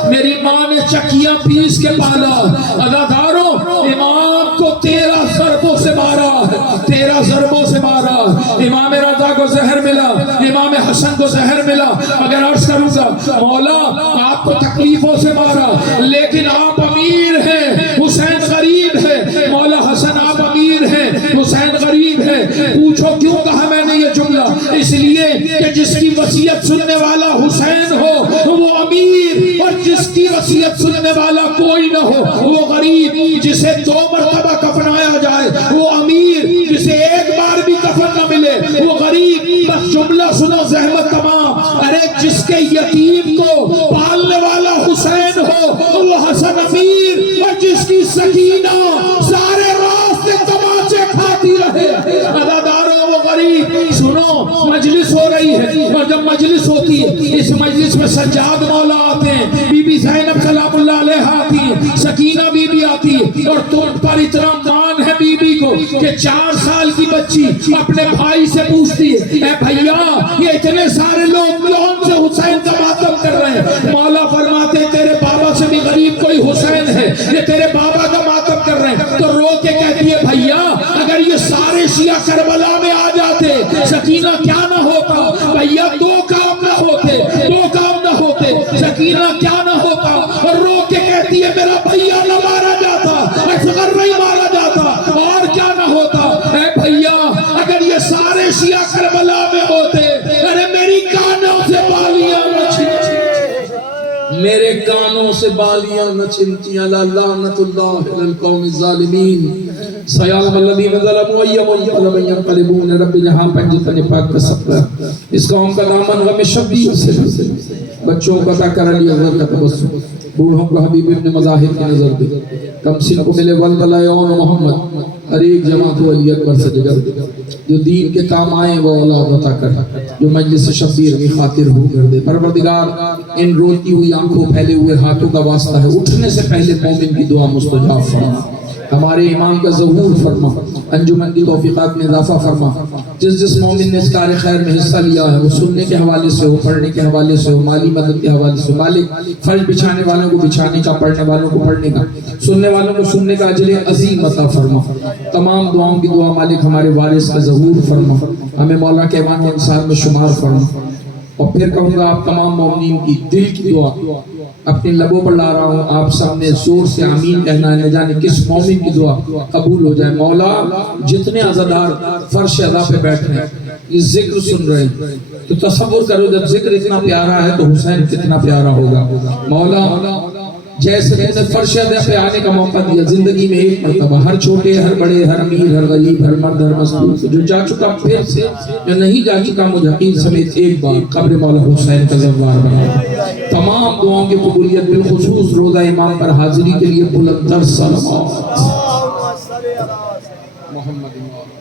میری ماں نے چکیاں پیس کے پالا۔ عزاداروں امام کو 13 ضربوں سے مارا، 13 ضربوں سے مارا۔ امام رضا کو زہر ملا، امام حسن کو زہر ملا۔ اگر عرض کروں گا مولا آپ کو تکلیفوں سے مارا لیکن آپ امیر ہیں، حسین غریب ہے، مولا حسن آپ امیر ہیں، حسین غریب ہے۔ پوچھو کیوں کہا میں نے یہ جملہ؟ اس لیے کہ جس کی وصیت سننے والا حسین ہو وہ امیر، اور جس کی وصیت سننے والا کوئی نہ ہو وہ غریب۔ جسے 2 مرتبہ کفنایا جائے وہ امیر، جسے ایک بار بھی کفن نہ ملے وہ غریب۔ بس جملہ سنو زحمت تمام، ارے جس کے یتیم کو پالنے والا حسین ہو وہ حسن امیر، اور جس کی سکینہ سارے راستے تماچے کھاتی رہے عزاداروں وہ غریب۔ سنو مجلس ہو رہی ہے، اور جب مجلس ہوتی ہے اس مجلس میں سجاد مولا آتے ہیں، بی بی زینب سلام اللہ علیہ آتی ہے، سکینہ بی بی آتی ہے، اور تم پر اتنا مان ہے بی بی کو کہ 4 سال کی بچی اپنے بھائی سے پوچھتی ہے اے بھیا یہ اتنے سارے لوگ کون سے حسین کا ماتم کر رہے ہیں؟ مولا فرماتے ہیں تیرے بابا سے بھی غریب کوئی حسین ہے، یہ تیرے بابا کا ماتم کر رہے ہیں۔ تو رو کے کہتی ہے بھیا اگر یہ سارے شیعہ کربلا میں آ جاتے سکینہ کیا نہ ہوتا؟ بھیا 2 کام نہ ہوتے، 2 کام نہ ہوتے، سکینہ کیا نہ ہوتا؟ اور رو کے کہتی ہے میرا بھیا نہ مارا جاتا، اصغر نہیں مارا جاتا، اور کیا نہ ہوتا؟ اے بھیا اگر یہ سارے شیعہ کربلا میں ہوتے، ارے میری کانوں سے بالیاں نہ چھنتی، میرے کانوں سے بالیاں نہ چھنتیاں، لعنت اللہ علی القوم الظالمین، سیعلم الذین ظلموا ایہم ینقلبون۔ رب جہاں پنجتن پاک کا سفر، اس قوم کا دامن غم شبی سے بچوں کا تکر علی اغر کا تبسم، بوڑھوں کو حبیب ابن مظاہر کی نظر دے، کم سن کو ملے ولدلہ یون محمد، ہر ایک جماعت کو علی اکبر سے جگر دے، جو دین کے کام آئیں وہ اولاد عطا کر، جو مجلس شبیر کی خاطر ہو کر دے۔ پروردگار ان روتی ہوئی آنکھوں پھیلے ہوئے ہاتھوں کا واسطہ ہے، اٹھنے سے پہلے مومن کی دعا مستجاب فرما، ہمارے امام کا ظہور فرما، انجمن کی توفیقات میں اضافہ فرما، جس مومن نے اس کار خیر میں حصہ لیا ہے وہ سننے کے حوالے سے ہو، پڑھنے کے حوالے سے ہو، مالی مدد کے حوالے سے، مالک فرض بچھانے والوں کو بچھانے کا، پڑھنے والوں کو پڑھنے کا، سننے والوں کو سننے کا اجر عظیم عطا فرما، تمام دعاؤں کی دعا مالک ہمارے وارث کا ظہور فرما، ہمیں مولا کے ایوان انسان میں شمار فرما۔ اور پھر کہوں گا آپ تمام مومنین کی دل کی دعا اپنے لبوں پر لا رہا ہوں، آپ سب نے زور سے آمین کہنا ہے، نہ جانے کس مومن کی دعا قبول ہو جائے۔ مولا جتنے عزادار فرش ادا پہ بیٹھے ہیں یہ ذکر سن رہے ہیں تو تصور کرو جب ذکر اتنا پیارا ہے تو حسین کتنا پیارا ہوگا۔ مولا جیسے تم نے فرش ادا پہ آنے کا موقع دیا زندگی میں ایک مرتبہ، ہر چھوٹے ہر بڑے ہر امیر ہر غریب ہر مرد ہر مظلوم جو جا چکا پھر سے، جو نہیں جا چکا مجاہدین سمیت ایک بار قبر مولا حسین کا زوار بنا۔ تمام دعاؤں کی قبولیت بالخصوص روزہ امام پر حاضری کے لیے بلند تر صلوات محمد